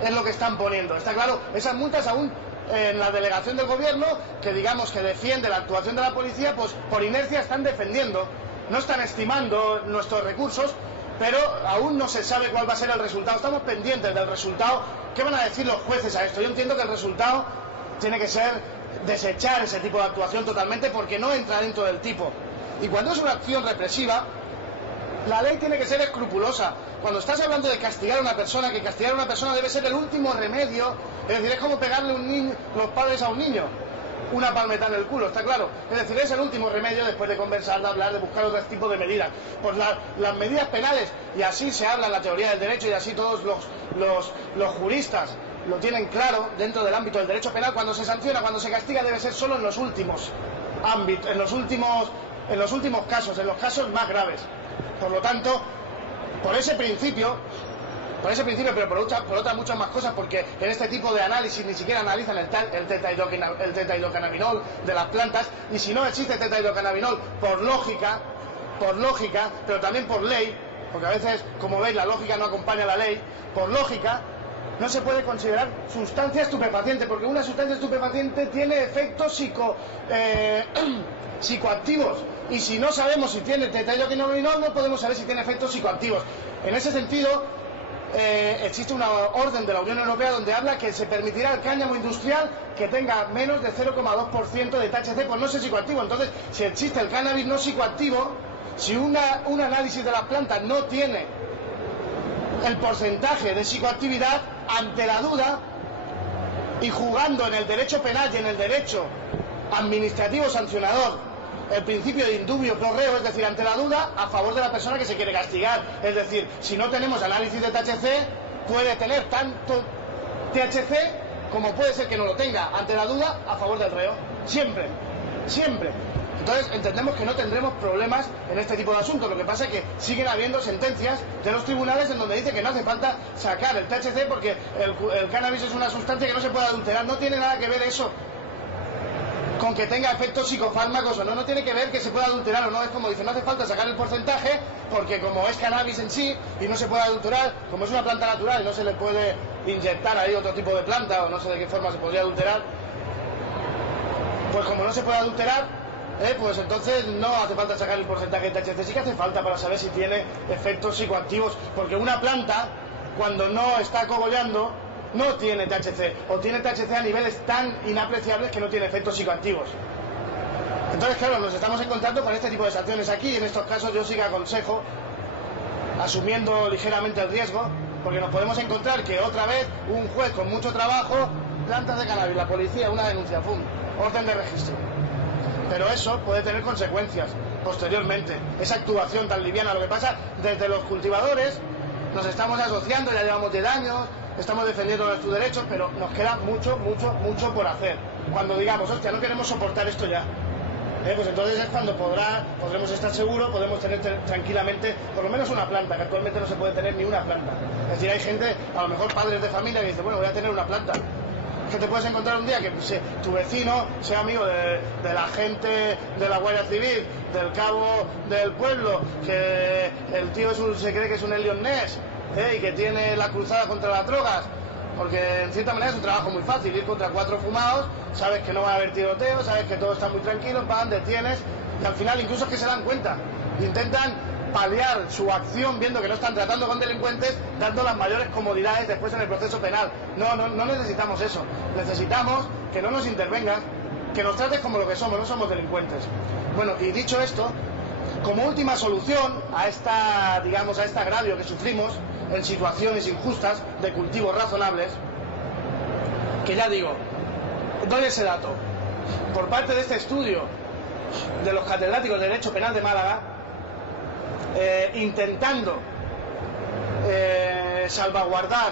es lo que están poniendo. Está claro, esas multas aún en la delegación del gobierno, que digamos que defiende la actuación de la policía, pues por inercia están defendiendo, no están estimando nuestros recursos, pero aún no se sabe cuál va a ser el resultado. Estamos pendientes del resultado. ¿Qué van a decir los jueces a esto? Yo entiendo que el resultado tiene que ser desechar ese tipo de actuación totalmente, porque no entra dentro del tipo. Y cuando es una acción represiva, la ley tiene que ser escrupulosa. Cuando estás hablando de castigar a una persona, que castigar a una persona debe ser el último remedio. Es decir, es como pegarle los padres a un niño una palmeta en el culo, está claro. Es decir, es el último remedio después de conversar, de hablar, de buscar otro tipo de medidas. Pues las medidas penales, y así se habla en la teoría del derecho, y así todos los juristas lo tienen claro dentro del ámbito del derecho penal, cuando se sanciona, cuando se castiga, debe ser solo en los últimos ámbitos, en los últimos casos, en los casos más graves. Por lo tanto, por ese principio, pero por otras muchas más cosas, porque en este tipo de análisis ni siquiera analizan el tetrahidrocannabinol de las plantas, y si no existe tetrahidrocannabinol por lógica, pero también por ley, porque a veces, como veis, la lógica no acompaña a la ley, por lógica, no se puede considerar sustancia estupefaciente, porque una sustancia estupefaciente tiene efectos psicoactivos, y si no sabemos si tiene tetrahidrocannabinol, no podemos saber si tiene efectos psicoactivos. En ese sentido, existe una orden de la Unión Europea donde habla que se permitirá el cáñamo industrial que tenga menos de 0,2% de THC por no ser psicoactivo. Entonces, si existe el cannabis no psicoactivo, si un análisis de las plantas no tiene el porcentaje de psicoactividad, ante la duda, y jugando en el derecho penal y en el derecho administrativo sancionador el principio de indubio pro reo, es decir, ante la duda, a favor de la persona que se quiere castigar. Es decir, si no tenemos análisis de THC, puede tener tanto THC como puede ser que no lo tenga. Ante la duda, a favor del reo. Siempre. Entonces entendemos que no tendremos problemas en este tipo de asuntos. Lo que pasa es que siguen habiendo sentencias de los tribunales en donde dice que no hace falta sacar el THC porque el cannabis es una sustancia que no se puede adulterar. No tiene nada que ver eso con que tenga efectos psicofármacos o no, no tiene que ver que se pueda adulterar o no. Es como dice, no hace falta sacar el porcentaje porque como es cannabis en sí y no se puede adulterar, como es una planta natural y no se le puede inyectar ahí otro tipo de planta, o no sé de qué forma se podría adulterar. Pues como no se puede adulterar, pues entonces no hace falta sacar el porcentaje de THC. Sí que hace falta para saber si tiene efectos psicoactivos, porque una planta, cuando no está cogollando, no tiene THC, o tiene THC a niveles tan inapreciables que no tiene efectos psicoactivos. Entonces, claro, nos estamos encontrando con este tipo de sanciones. Aquí, en estos casos, yo sí que aconsejo, asumiendo ligeramente el riesgo, porque nos podemos encontrar que otra vez un juez con mucho trabajo, plantas de cannabis, la policía, una denuncia, ¡pum!, orden de registro. Pero eso puede tener consecuencias posteriormente, esa actuación tan liviana. Lo que pasa, desde los cultivadores nos estamos asociando, ya llevamos 10 años, estamos defendiendo nuestros derechos, pero nos queda mucho por hacer. Cuando digamos, hostia, no queremos soportar esto ya, pues entonces es cuando podremos estar seguros, podemos tener tranquilamente por lo menos una planta, que actualmente no se puede tener ni una planta. Es decir, hay gente, a lo mejor padres de familia, que dice, bueno, voy a tener una planta. Que te puedes encontrar un día que tu vecino sea amigo de la gente de la Guardia Civil, del cabo del pueblo, que el tío se cree que es un Elliot Ness, y que tiene la cruzada contra las drogas, porque en cierta manera es un trabajo muy fácil, ir contra 4 fumados, sabes que no va a haber tiroteo, sabes que todo está muy tranquilo, van, detienes, y al final incluso es que se dan cuenta, intentan paliar su acción viendo que no están tratando con delincuentes, dando las mayores comodidades después en el proceso penal. No necesitamos eso, necesitamos que no nos intervengas, que nos trates como lo que somos, no somos delincuentes. Bueno, y dicho esto, como última solución a este agravio que sufrimos en situaciones injustas de cultivos razonables, que ya digo, doy ese dato, por parte de este estudio de los catedráticos de Derecho Penal de Málaga, intentando salvaguardar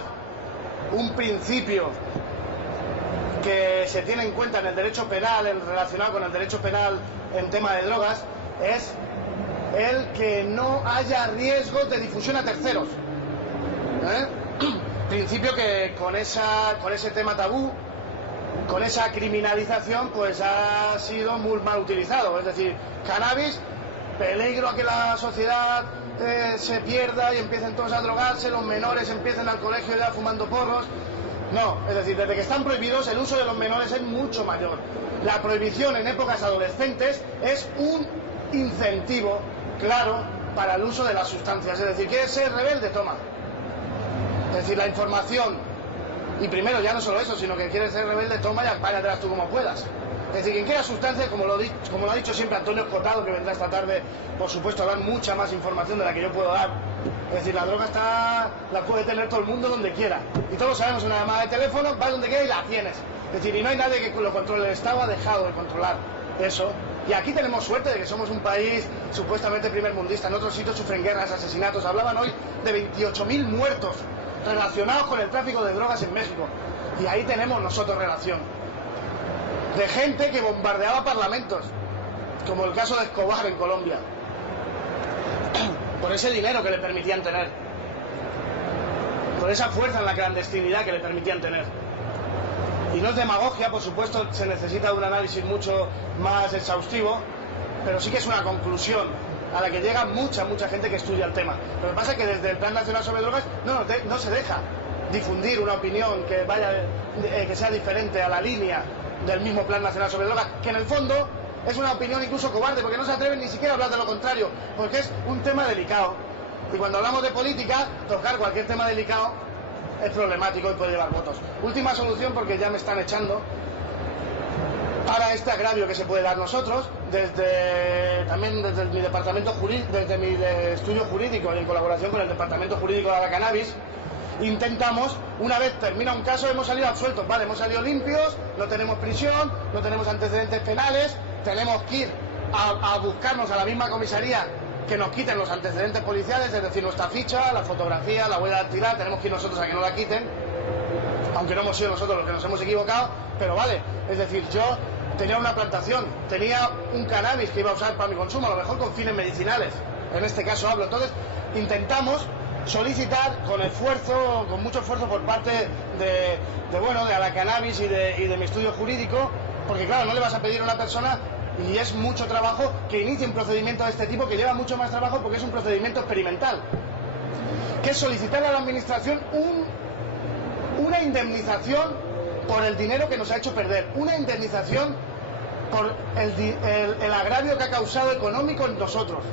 un principio que se tiene en cuenta en el derecho penal, relacionado con el derecho penal en tema de drogas, es el que no haya riesgos de difusión a terceros. Principio que con ese tema tabú, con esa criminalización, pues ha sido muy mal utilizado. Es decir, cannabis, peligro a que la sociedad se pierda y empiecen todos a drogarse, los menores empiecen al colegio ya fumando porros. No, es decir, desde que están prohibidos, el uso de los menores es mucho mayor. La prohibición en épocas adolescentes es un incentivo claro para el uso de las sustancias. Es decir, ¿quieres ser rebelde? Toma. Es decir, la información, y primero ya no solo eso, sino que quieres ser rebelde, toma y apáñatelas tú como puedas. Es decir, quien quiera sustancias, como lo ha dicho siempre Antonio Escotado, que vendrá esta tarde, por supuesto, a dar mucha más información de la que yo puedo dar. Es decir, la droga la puede tener todo el mundo donde quiera. Y todos sabemos, una llamada de teléfono, vas donde quiera y la tienes. Es decir, y no hay nadie que lo controle. El Estado ha dejado de controlar eso. Y aquí tenemos suerte de que somos un país supuestamente primermundista. En otros sitios sufren guerras, asesinatos. Hablaban hoy de 28.000 muertos relacionados con el tráfico de drogas en México. Y ahí tenemos nosotros relación. De gente que bombardeaba parlamentos, como el caso de Escobar en Colombia, por ese dinero que le permitían tener, por esa fuerza en la clandestinidad que le permitían tener. Y no es demagogia, por supuesto, se necesita un análisis mucho más exhaustivo, pero sí que es una conclusión a la que llega mucha gente que estudia el tema. Lo que pasa es que desde el Plan Nacional sobre Drogas no se deja difundir una opinión que sea diferente a la línea del mismo Plan Nacional sobre Drogas, que en el fondo es una opinión incluso cobarde, porque no se atreven ni siquiera a hablar de lo contrario, porque es un tema delicado. Y cuando hablamos de política, tocar cualquier tema delicado es problemático y puede llevar votos. Última solución, porque ya me están echando, para este agravio que se puede dar nosotros, también desde mi departamento jurídico, desde mi estudio jurídico y en colaboración con el departamento jurídico de la cannabis, intentamos, una vez termina un caso, hemos salido absueltos, vale, hemos salido limpios, no tenemos prisión, no tenemos antecedentes penales, tenemos que ir a buscarnos a la misma comisaría que nos quiten los antecedentes policiales, es decir, nuestra ficha, la fotografía, la huella dactilar, tenemos que ir nosotros a que no la quiten, aunque no hemos sido nosotros los que nos hemos equivocado, pero vale, es decir, yo tenía una plantación, tenía un cannabis que iba a usar para mi consumo, a lo mejor con fines medicinales, en este caso hablo. Entonces intentamos solicitar con mucho esfuerzo por parte de la cannabis y de mi estudio jurídico, porque claro, no le vas a pedir a una persona, y es mucho trabajo, que inicie un procedimiento de este tipo, que lleva mucho más trabajo porque es un procedimiento experimental, que es solicitarle a la administración una indemnización por el dinero que nos ha hecho perder, una indemnización por el agravio que ha causado económico en nosotros.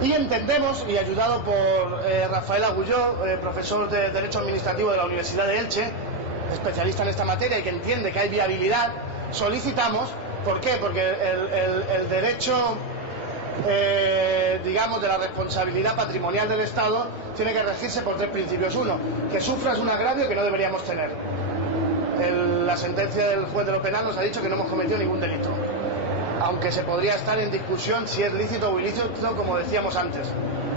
Y entendemos, y ayudado por Rafael Agulló, profesor de Derecho Administrativo de la Universidad de Elche, especialista en esta materia y que entiende que hay viabilidad, solicitamos, ¿por qué? Porque el derecho, digamos, de la responsabilidad patrimonial del Estado tiene que regirse por tres principios. Uno, que sufras un agravio que no deberíamos tener. La sentencia del juez de lo penal nos ha dicho que no hemos cometido ningún delito, aunque se podría estar en discusión si es lícito o ilícito, como decíamos antes.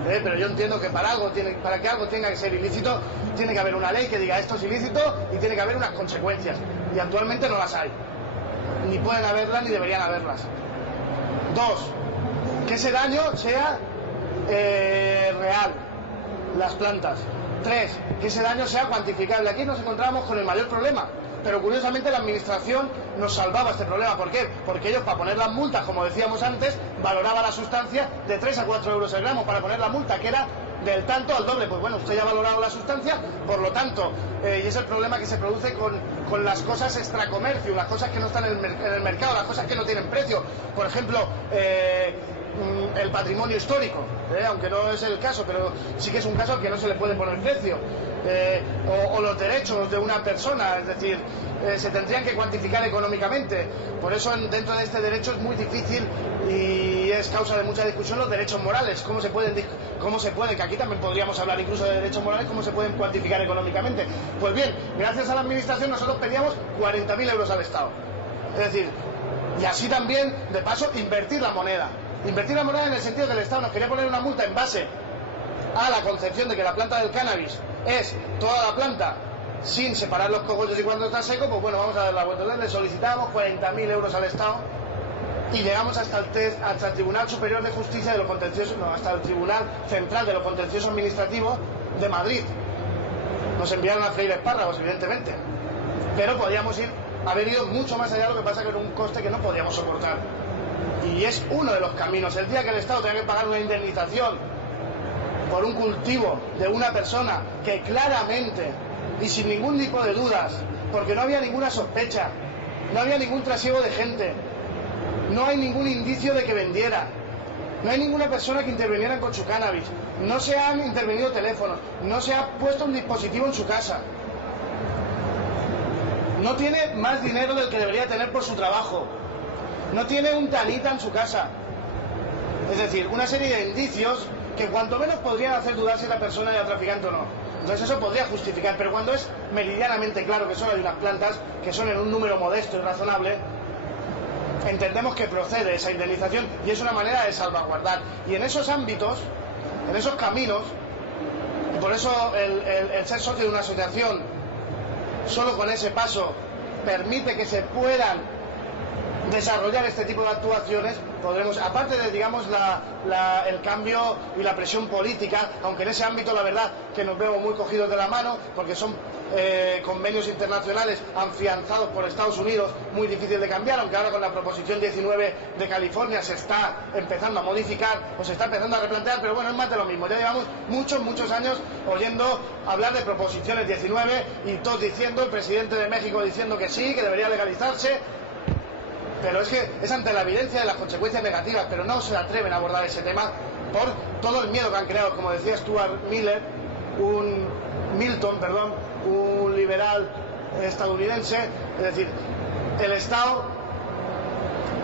Pero yo entiendo que para que algo tenga que ser ilícito, tiene que haber una ley que diga esto es ilícito y tiene que haber unas consecuencias. Y actualmente no las hay. Ni pueden haberlas ni deberían haberlas. Dos, que ese daño sea real, las plantas. Tres, que ese daño sea cuantificable. Aquí nos encontramos con el mayor problema. Pero curiosamente la administración nos salvaba este problema. ¿Por qué? Porque ellos, para poner las multas, como decíamos antes, valoraban la sustancia de 3 a 4 euros el gramo para poner la multa, que era del tanto al doble. Pues bueno, usted ya ha valorado la sustancia, por lo tanto, y es el problema que se produce con las cosas extracomercio, las cosas que no están en el mercado, las cosas que no tienen precio. Por ejemplo, el patrimonio histórico, aunque no es el caso, pero sí que es un caso al que no se le puede poner precio. O los derechos de una persona, es decir, se tendrían que cuantificar económicamente. Por eso dentro de este derecho es muy difícil y es causa de mucha discusión los derechos morales. ¿Cómo se pueden, que aquí también podríamos hablar incluso de derechos morales, cómo se pueden cuantificar económicamente? Pues bien, gracias a la administración nosotros pedíamos 40.000 euros al Estado. Es decir, y así también, de paso, invertir la moneda. Invertir la moneda en el sentido que el Estado nos quería poner una multa en base a la concepción de que la planta del cannabis es toda la planta sin separar los cogollos y cuando está seco. Pues bueno, vamos a dar la vuelta. Entonces le solicitamos 40.000 euros al Estado y llegamos hasta el Tribunal Superior de Justicia de lo Contencioso, no, hasta el Tribunal Central de lo Contencioso Administrativo de Madrid. Nos enviaron a freír espárragos, evidentemente, pero podíamos haber ido mucho más allá, lo que pasa que era un coste que no podíamos soportar. Y es uno de los caminos. El día que el Estado tenga que pagar una indemnización por un cultivo de una persona que claramente y sin ningún tipo de dudas, porque no había ninguna sospecha, no había ningún trasiego de gente, no hay ningún indicio de que vendiera, no hay ninguna persona que interviniera con su cannabis, no se han intervenido teléfonos, no se ha puesto un dispositivo en su casa, no tiene más dinero del que debería tener por su trabajo, no tiene un tanita en su casa. Es decir, una serie de indicios que cuanto menos podrían hacer dudar si la persona era traficante o no. Entonces eso podría justificar, pero cuando es meridianamente claro que solo hay unas plantas, que son en un número modesto y razonable, entendemos que procede esa indemnización y es una manera de salvaguardar. Y en esos ámbitos, en esos caminos, y por eso el ser socio de una asociación, solo con ese paso, permite que se puedan desarrollar este tipo de actuaciones, podremos, aparte de, digamos, el cambio y la presión política, aunque en ese ámbito la verdad que nos vemos muy cogidos de la mano, porque son convenios internacionales afianzados por Estados Unidos, muy difícil de cambiar, aunque ahora con la proposición 19 de California se está empezando a modificar o se está empezando a replantear, pero bueno, es más de lo mismo. Ya llevamos muchos años oyendo hablar de proposiciones 19 y todos diciendo, el presidente de México diciendo que sí, que debería legalizarse. Pero es que es ante la evidencia de las consecuencias negativas, pero no se atreven a abordar ese tema por todo el miedo que han creado, como decía Stuart Milton, un liberal estadounidense. Es decir, el Estado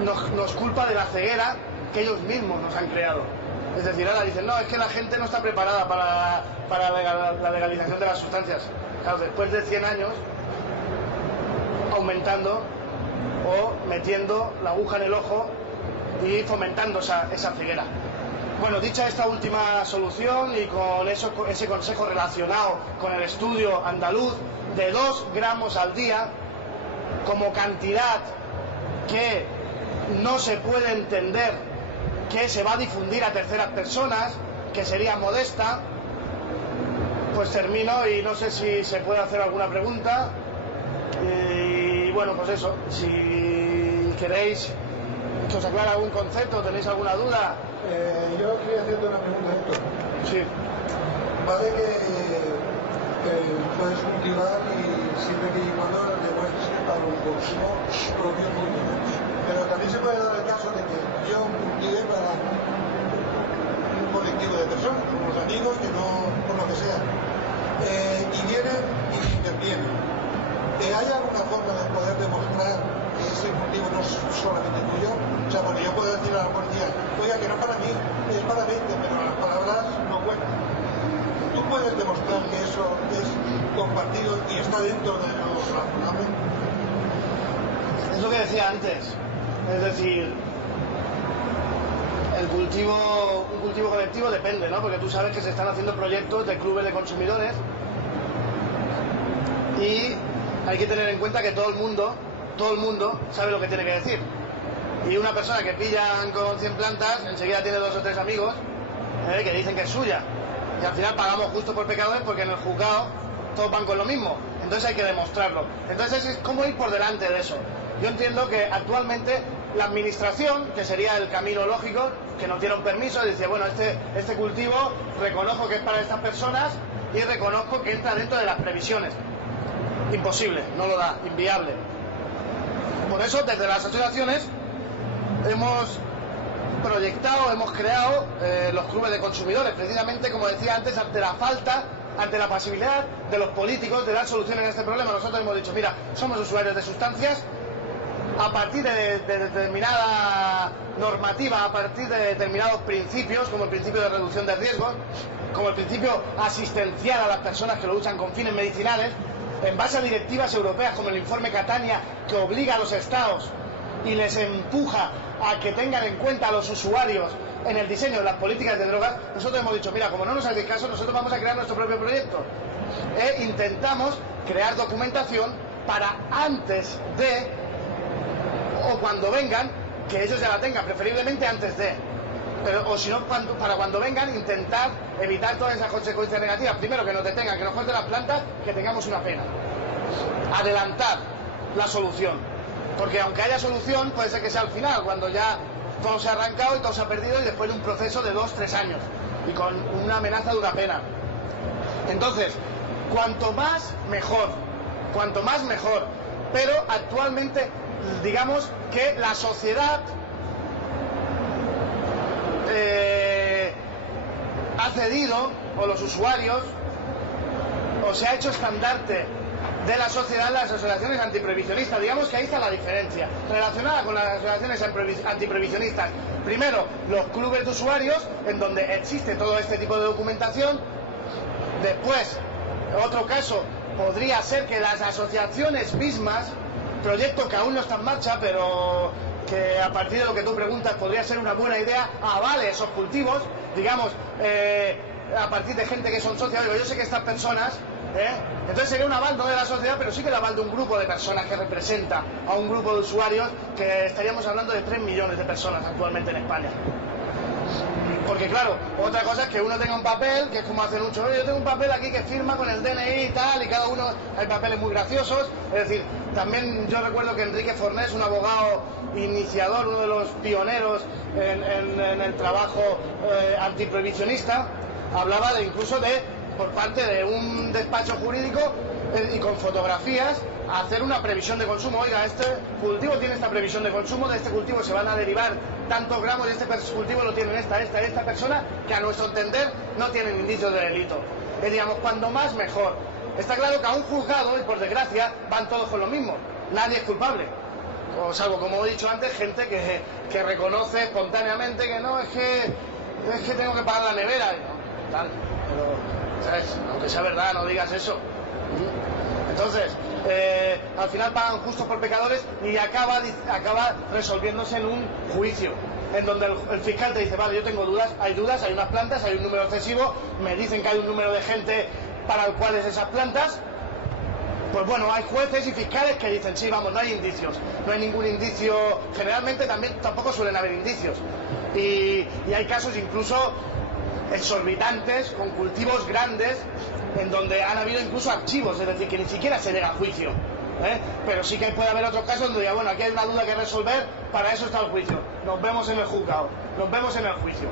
nos culpa de la ceguera que ellos mismos nos han creado. Es decir, ahora dicen, no, es que la gente no está preparada para la legalización de las sustancias. Claro, después de 100 años aumentando o metiendo la aguja en el ojo y fomentando esa ceguera. Bueno, dicha esta última solución y con ese consejo relacionado con el estudio andaluz de 2 gramos al día como cantidad que no se puede entender que se va a difundir a terceras personas, que sería modesta, pues termino y no sé si se puede hacer alguna pregunta. Y bueno, pues eso, si queréis que os aclare algún concepto, tenéis alguna duda. Yo quería hacerte una pregunta, Héctor. Sí. Vale que puedes cultivar y siempre que y cuando demuestres que para un consumo propio tuyo. Pero también se puede dar el caso de que yo cultive para un colectivo de personas, unos amigos que no, por lo que sea, y vienen y intervienen. ¿Hay alguna forma de poder demostrar que ese cultivo no es solamente tuyo? O sea, porque yo puedo decir a la policía, oiga, que no es para mí, es para 20, pero las palabras no cuentan. ¿Tú puedes demostrar que eso es compartido y está dentro de lo razonable? Es lo que decía antes. Es decir, un cultivo colectivo depende, ¿no? Porque tú sabes que se están haciendo proyectos de clubes de consumidores y hay que tener en cuenta que todo el mundo sabe lo que tiene que decir. Y una persona que pillan con 100 plantas, enseguida tiene 2 o 3 amigos que dicen que es suya. Y al final pagamos justo por pecadores porque en el juzgado todos van con lo mismo. Entonces hay que demostrarlo. Entonces es como ir por delante de eso. Yo entiendo que actualmente la administración, que sería el camino lógico, que no tiene un permiso, dice, bueno, este cultivo reconozco que es para estas personas y reconozco que entra dentro de las previsiones. Imposible, no lo da, inviable. Por eso, desde las asociaciones hemos proyectado, hemos creado los clubes de consumidores, precisamente, como decía antes, ante la pasividad de los políticos de dar soluciones a este problema. Nosotros hemos dicho, mira, somos usuarios de sustancias, a partir de determinada normativa, a partir de determinados principios, como el principio de reducción de riesgos, como el principio asistencial a las personas que lo usan con fines medicinales, en base a directivas europeas como el informe Catania, que obliga a los estados y les empuja a que tengan en cuenta a los usuarios en el diseño de las políticas de drogas, nosotros hemos dicho, mira, como no nos hacéis caso, nosotros vamos a crear nuestro propio proyecto. Intentamos crear documentación para antes de, o cuando vengan, que ellos ya la tengan, preferiblemente antes de. Pero, o si no, para cuando vengan, intentar evitar todas esas consecuencias negativas. Primero, que nos detengan, que nos corten las plantas, que tengamos una pena. Adelantar la solución. Porque aunque haya solución, puede ser que sea al final, cuando ya todo se ha arrancado y todo se ha perdido, y después de un proceso de 2-3 años. Y con una amenaza de una pena. Entonces, cuanto más, mejor. Cuanto más, mejor. Pero actualmente, digamos que la sociedad ha cedido, o los usuarios, o se ha hecho estandarte de la sociedad las asociaciones antiprohibicionistas. Digamos que ahí está la diferencia relacionada con las asociaciones antiprohibicionistas. Primero, los clubes de usuarios, en donde existe todo este tipo de documentación. Después, otro caso podría ser que las asociaciones mismas, proyecto que aún no está en marcha, pero que a partir de lo que tú preguntas podría ser una buena idea, avale esos cultivos, digamos, a partir de gente que son socios. Digo, yo sé que estas personas, entonces sería un aval no de la sociedad, pero sí que el aval de un grupo de personas que representa a un grupo de usuarios, que estaríamos hablando de 3 millones de personas actualmente en España. Porque claro, otra cosa es que uno tenga un papel, que es como hacen mucho, yo tengo un papel aquí que firma con el DNI y tal, y cada uno, hay papeles muy graciosos. Es decir, también yo recuerdo que Enrique Fornés, un abogado iniciador, uno de los pioneros en el trabajo antiprohibicionista, hablaba de incluso de, por parte de un despacho jurídico y con fotografías, hacer una previsión de consumo. Oiga, este cultivo tiene esta previsión de consumo, de este cultivo se van a derivar tantos gramos, y este cultivo lo tienen esta persona, que a nuestro entender no tienen indicios de delito. Digamos, cuando más, mejor. Está claro que a un juzgado, y por desgracia, van todos con lo mismo. Nadie es culpable. O salvo, como he dicho antes, gente que reconoce espontáneamente que no, es que tengo que pagar la nevera. No, tal, pero, ¿sabes? Aunque sea verdad, no digas eso. Entonces, al final pagan justos por pecadores y acaba resolviéndose en un juicio, en donde el fiscal te dice, vale, yo tengo dudas, hay unas plantas, hay un número excesivo, me dicen que hay un número de gente para el cual es esas plantas. Pues bueno, hay jueces y fiscales que dicen, sí, vamos, no hay indicios, no hay ningún indicio. Generalmente tampoco suelen haber indicios, y hay casos incluso exorbitantes, con cultivos grandes, en donde han habido incluso archivos, es decir, que ni siquiera se llega a juicio. Pero sí que puede haber otros casos donde diga, bueno, aquí hay una duda que resolver, para eso está el juicio, nos vemos en el juzgado, nos vemos en el juicio.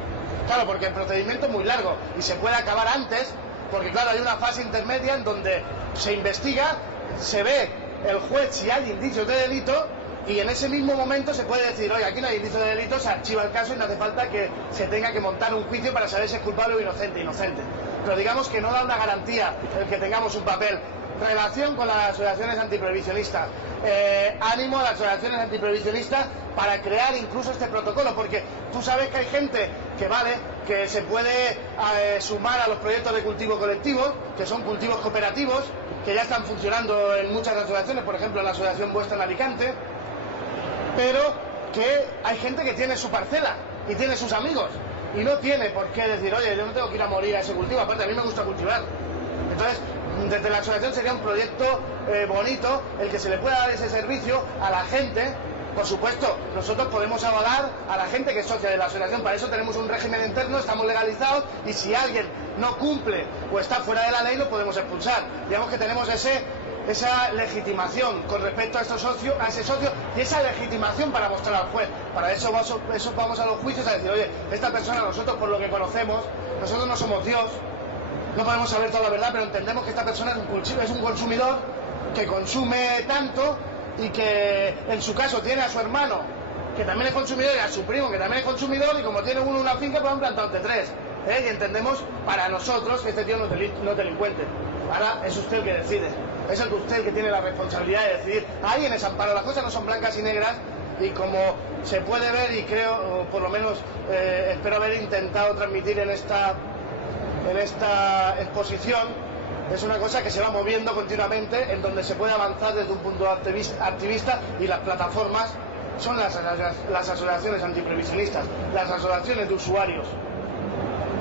Claro, porque el procedimiento es muy largo y se puede acabar antes porque claro, hay una fase intermedia en donde se investiga, se ve el juez si hay indicios de delito, y en ese mismo momento se puede decir, oye, aquí no hay indicios de delito, se archiva el caso y no hace falta que se tenga que montar un juicio para saber si es culpable o inocente. Pero digamos que no da una garantía el que tengamos un papel. Relación con las asociaciones antiprohibicionistas, ánimo a las asociaciones antiprohibicionistas para crear incluso este protocolo, porque tú sabes que hay gente que que se puede sumar a los proyectos de cultivo colectivo, que son cultivos cooperativos, que ya están funcionando en muchas asociaciones, por ejemplo en la asociación vuestra en Alicante, pero que hay gente que tiene su parcela y tiene sus amigos y no tiene por qué decir, oye, yo no tengo que ir a morir a ese cultivo, aparte a mí me gusta cultivar. Entonces, desde la asociación sería un proyecto bonito el que se le pueda dar ese servicio a la gente. Por supuesto, nosotros podemos avalar a la gente que es socia de la asociación, para eso tenemos un régimen interno, estamos legalizados, y si alguien no cumple o está fuera de la ley lo podemos expulsar. Digamos que tenemos esa legitimación con respecto a ese socio, y esa legitimación para mostrar al juez. Para eso vamos a los juicios a decir, oye, esta persona, nosotros por lo que conocemos, nosotros no somos Dios, no podemos saber toda la verdad, pero entendemos que esta persona es un consumidor que consume tanto, y que en su caso tiene a su hermano que también es consumidor y a su primo que también es consumidor, y como tiene uno una finca pues han plantado entre tres, y entendemos para nosotros que este tío no es delincuente. Ahora es usted el que decide, es usted el que tiene la responsabilidad de decidir. Ahí en ese amparo las cosas no son blancas y negras, y como se puede ver, y creo, o por lo menos espero haber intentado transmitir en esta exposición, es una cosa que se va moviendo continuamente, en donde se puede avanzar desde un punto activista, y las plataformas son las asociaciones antiprohibicionistas, las asociaciones de usuarios,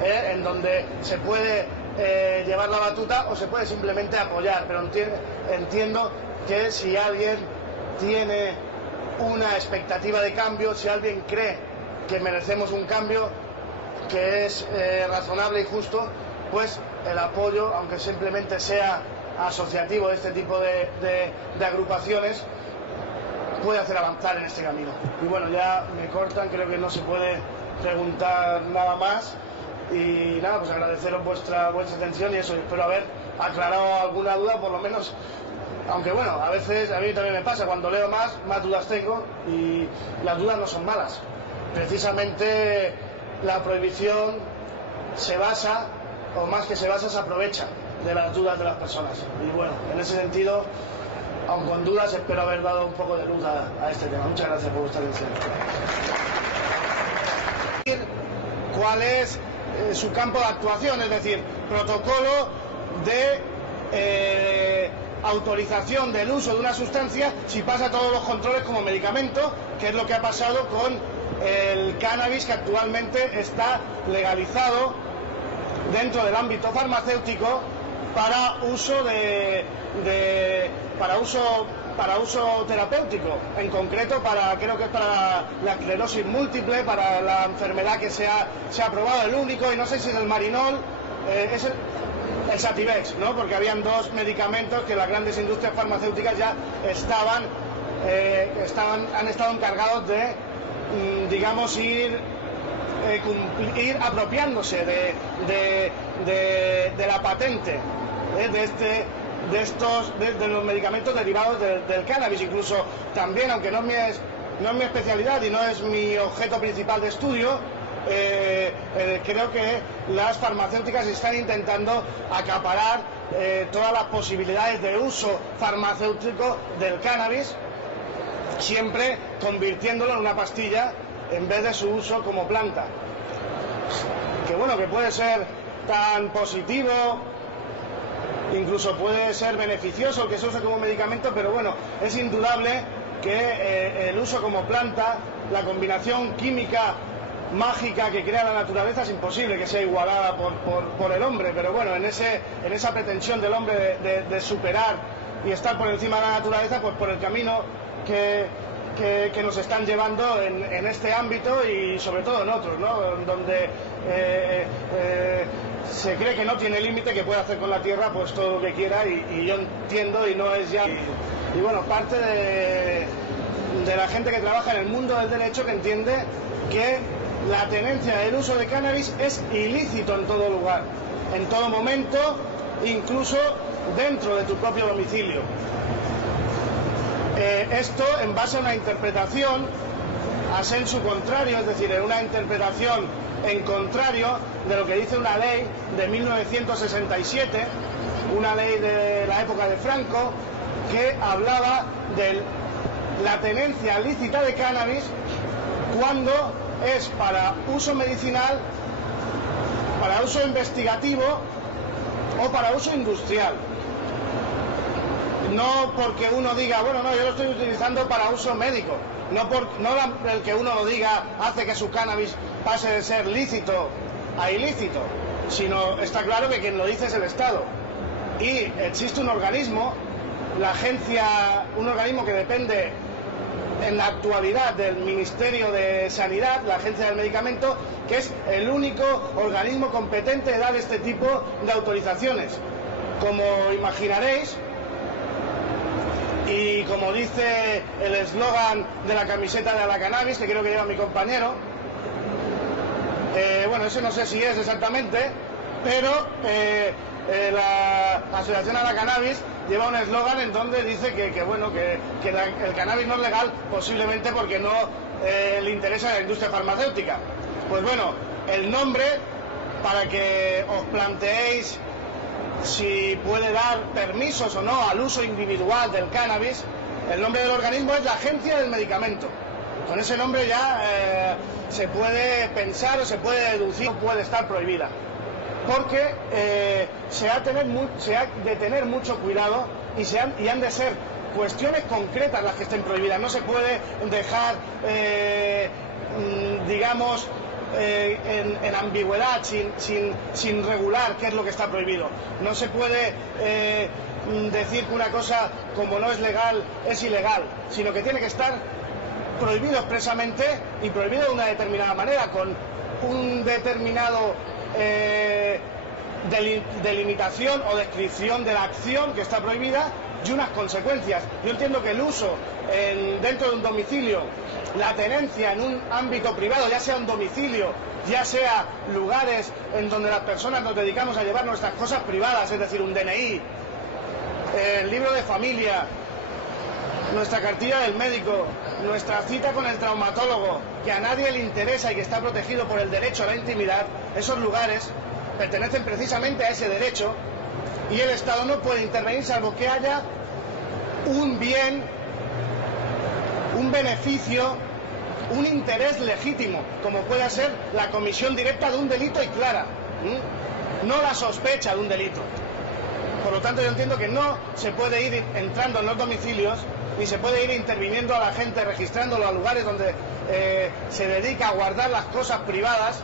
en donde se puede llevar la batuta o se puede simplemente apoyar, pero entiendo que si alguien tiene una expectativa de cambio, si alguien cree que merecemos un cambio que es razonable y justo, pues el apoyo, aunque simplemente sea asociativo de este tipo de agrupaciones, puede hacer avanzar en este camino. Y bueno, ya me cortan, creo que no se puede preguntar nada más, y nada, pues agradeceros vuestra atención, y eso, espero haber aclarado alguna duda, por lo menos, aunque bueno, a veces a mí también me pasa, cuando leo más dudas tengo, y las dudas no son malas. Precisamente la prohibición se basa, o más que se basa, se aprovecha de las dudas de las personas. Y bueno, en ese sentido, aun con dudas, espero haber dado un poco de luz a este tema. Muchas gracias por vuestra atención. ¿Cuál es su campo de actuación? Es decir, protocolo de autorización del uso de una sustancia si pasa todos los controles como medicamento, que es lo que ha pasado con el cannabis, que actualmente está legalizado dentro del ámbito farmacéutico para uso para uso terapéutico, en concreto creo que es para la esclerosis múltiple, para la enfermedad que se ha aprobado, el único, y no sé si es el Marinol, es el Sativex, ¿no? Porque habían dos medicamentos que las grandes industrias farmacéuticas ya han estado encargados de, digamos, ir apropiándose de la patente de los medicamentos derivados del cannabis. Incluso también, aunque no es mi especialidad y no es mi objeto principal de estudio, creo que las farmacéuticas están intentando acaparar todas las posibilidades de uso farmacéutico del cannabis, siempre convirtiéndolo en una pastilla en vez de su uso como planta, que bueno, que puede ser tan positivo, incluso puede ser beneficioso que se use como medicamento, pero bueno, es indudable que el uso como planta, la combinación química mágica que crea la naturaleza, es imposible que sea igualada por el hombre. Pero bueno, en esa pretensión del hombre de superar y estar por encima de la naturaleza, pues por el camino que nos están llevando en este ámbito, y sobre todo en otros, ¿no? Donde se cree que no tiene límite, que puede hacer con la tierra pues todo lo que quiera, y yo entiendo, y no es ya, y bueno, parte de la gente que trabaja en el mundo del derecho, que entiende que la tenencia del uso de cannabis es ilícito en todo lugar, en todo momento, incluso dentro de tu propio domicilio. Esto en base a una interpretación a sensu contrario, es decir, en una interpretación en contrario de lo que dice una ley de 1967, una ley de la época de Franco, que hablaba de la tenencia lícita de cannabis cuando es para uso medicinal, para uso investigativo o para uso industrial. No porque uno diga, bueno, no, yo lo estoy utilizando para uso médico. No el que uno lo diga hace que su cannabis pase de ser lícito a ilícito, sino está claro que quien lo dice es el Estado. Y existe un organismo, la agencia, un organismo que depende en la actualidad del Ministerio de Sanidad, la Agencia del Medicamento, que es el único organismo competente de dar este tipo de autorizaciones. Como imaginaréis, y como dice el eslogan de la camiseta de la cannabis, que creo que lleva mi compañero, bueno, eso no sé si es exactamente, pero la Asociación a la Cannabis lleva un eslogan en donde dice que el cannabis no es legal, posiblemente porque no le interesa a la industria farmacéutica. Pues bueno, el nombre, para que os planteéis si puede dar permisos o no al uso individual del cannabis, el nombre del organismo es la Agencia del Medicamento. Con ese nombre ya se puede pensar o se puede deducir, puede estar prohibida. Porque se ha de tener mucho cuidado y han de ser cuestiones concretas las que estén prohibidas. No se puede dejar, digamos, en ambigüedad, sin regular qué es lo que está prohibido. No se puede decir que una cosa, como no es legal, es ilegal, sino que tiene que estar prohibido expresamente y prohibido de una determinada manera, con un determinado delimitación o descripción de la acción que está prohibida y unas consecuencias. Yo entiendo que el uso dentro de un domicilio, la tenencia en un ámbito privado, ya sea un domicilio, ya sea lugares en donde las personas nos dedicamos a llevar nuestras cosas privadas, es decir, un DNI, el libro de familia, nuestra cartilla del médico, nuestra cita con el traumatólogo, que a nadie le interesa y que está protegido por el derecho a la intimidad, esos lugares pertenecen precisamente a ese derecho y el Estado no puede intervenir salvo que haya un bien, un beneficio, un interés legítimo, como puede ser la comisión directa de un delito y clara, no la sospecha de un delito. Por lo tanto, yo entiendo que no se puede ir entrando en los domicilios ni se puede ir interviniendo a la gente, registrándolo a lugares donde se dedica a guardar las cosas privadas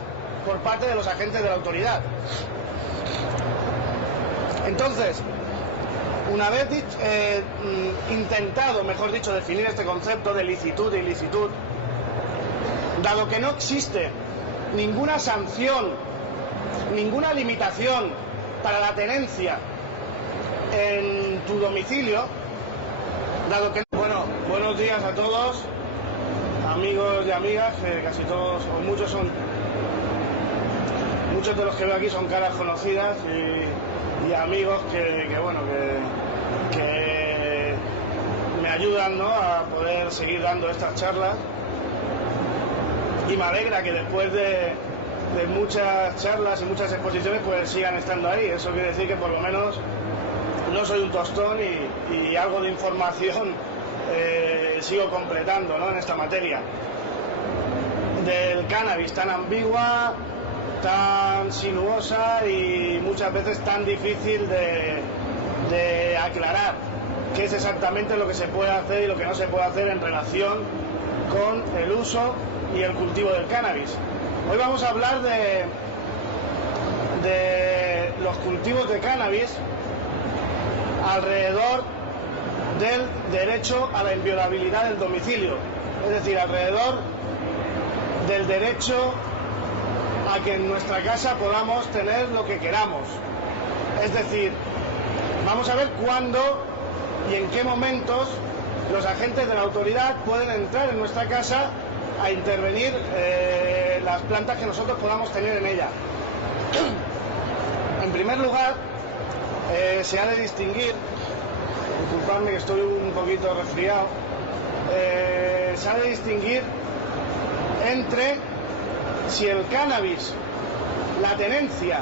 por parte de los agentes de la autoridad. Entonces, una vez intentado, mejor dicho, definir este concepto de licitud e ilicitud, dado que no existe ninguna sanción, ninguna limitación para la tenencia en tu domicilio, dado que... Bueno, buenos días a todos, amigos y amigas, casi todos, o muchos de los que veo aquí son caras conocidas y amigos que me ayudan, ¿no?, a poder seguir dando estas charlas. Y me alegra que después de muchas charlas y muchas exposiciones pues sigan estando ahí. Eso quiere decir que por lo menos no soy un tostón y algo de información sigo completando, ¿no?, en esta materia del cannabis tan ambigua, tan sinuosa y muchas veces tan difícil de aclarar qué es exactamente lo que se puede hacer y lo que no se puede hacer en relación con el uso y el cultivo del cannabis. Hoy vamos a hablar de los cultivos de cannabis alrededor del derecho a la inviolabilidad del domicilio, es decir, alrededor del derecho a que en nuestra casa podamos tener lo que queramos. Es decir, vamos a ver cuándo y en qué momentos los agentes de la autoridad pueden entrar en nuestra casa a intervenir las plantas que nosotros podamos tener en ella. En primer primer lugar, se ha de distinguir, disculpadme que estoy un poquito resfriado, se ha de distinguir entre si el cannabis, la tenencia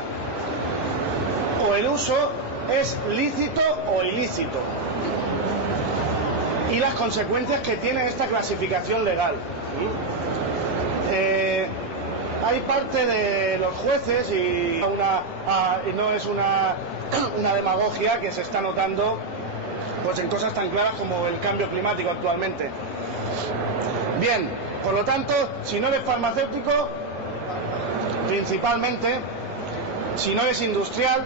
o el uso es lícito o ilícito y las consecuencias que tiene esta clasificación legal. Hay parte de los jueces y no es una demagogia que se está notando pues en cosas tan claras como el cambio climático actualmente. Bien, por lo tanto, si no eres farmacéutico, principalmente, si no eres industrial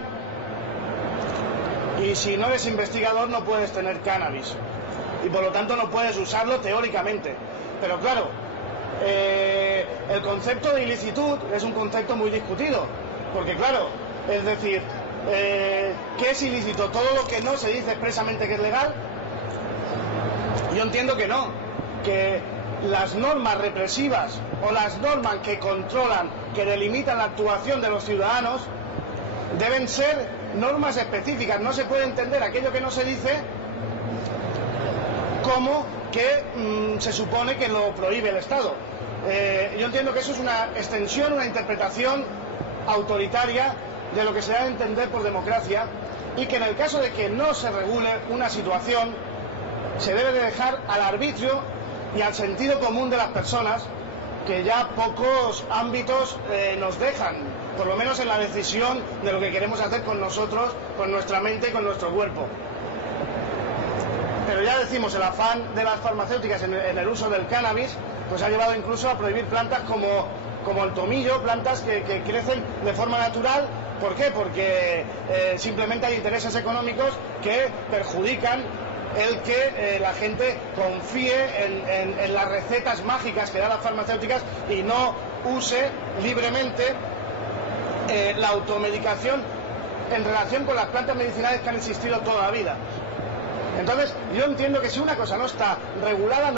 y si no eres investigador, no puedes tener cannabis y por lo tanto no puedes usarlo teóricamente. Pero claro, el concepto de ilicitud es un concepto muy discutido, porque claro, es decir, ¿qué es ilícito? ¿Todo lo que no se dice expresamente que es legal? Yo entiendo que no, que las normas represivas o las normas que controlan, que delimitan la actuación de los ciudadanos, deben ser normas específicas. No se puede entender aquello que no se dice como que se supone que lo prohíbe el Estado. Yo entiendo que eso es una extensión, una interpretación autoritaria de lo que se da a entender por democracia, y que en el caso de que no se regule una situación se debe de dejar al arbitrio y al sentido común de las personas, que ya pocos ámbitos nos dejan, por lo menos en la decisión de lo que queremos hacer con nosotros, con nuestra mente y con nuestro cuerpo. Pero ya decimos, el afán de las farmacéuticas en el uso del cannabis pues ha llevado incluso a prohibir plantas como el tomillo, plantas que crecen de forma natural. ¿Por qué? Porque simplemente hay intereses económicos que perjudican el que la gente confíe en las recetas mágicas que dan las farmacéuticas y no use libremente la automedicación en relación con las plantas medicinales que han existido toda la vida. Entonces, yo entiendo que si una cosa no está regulada,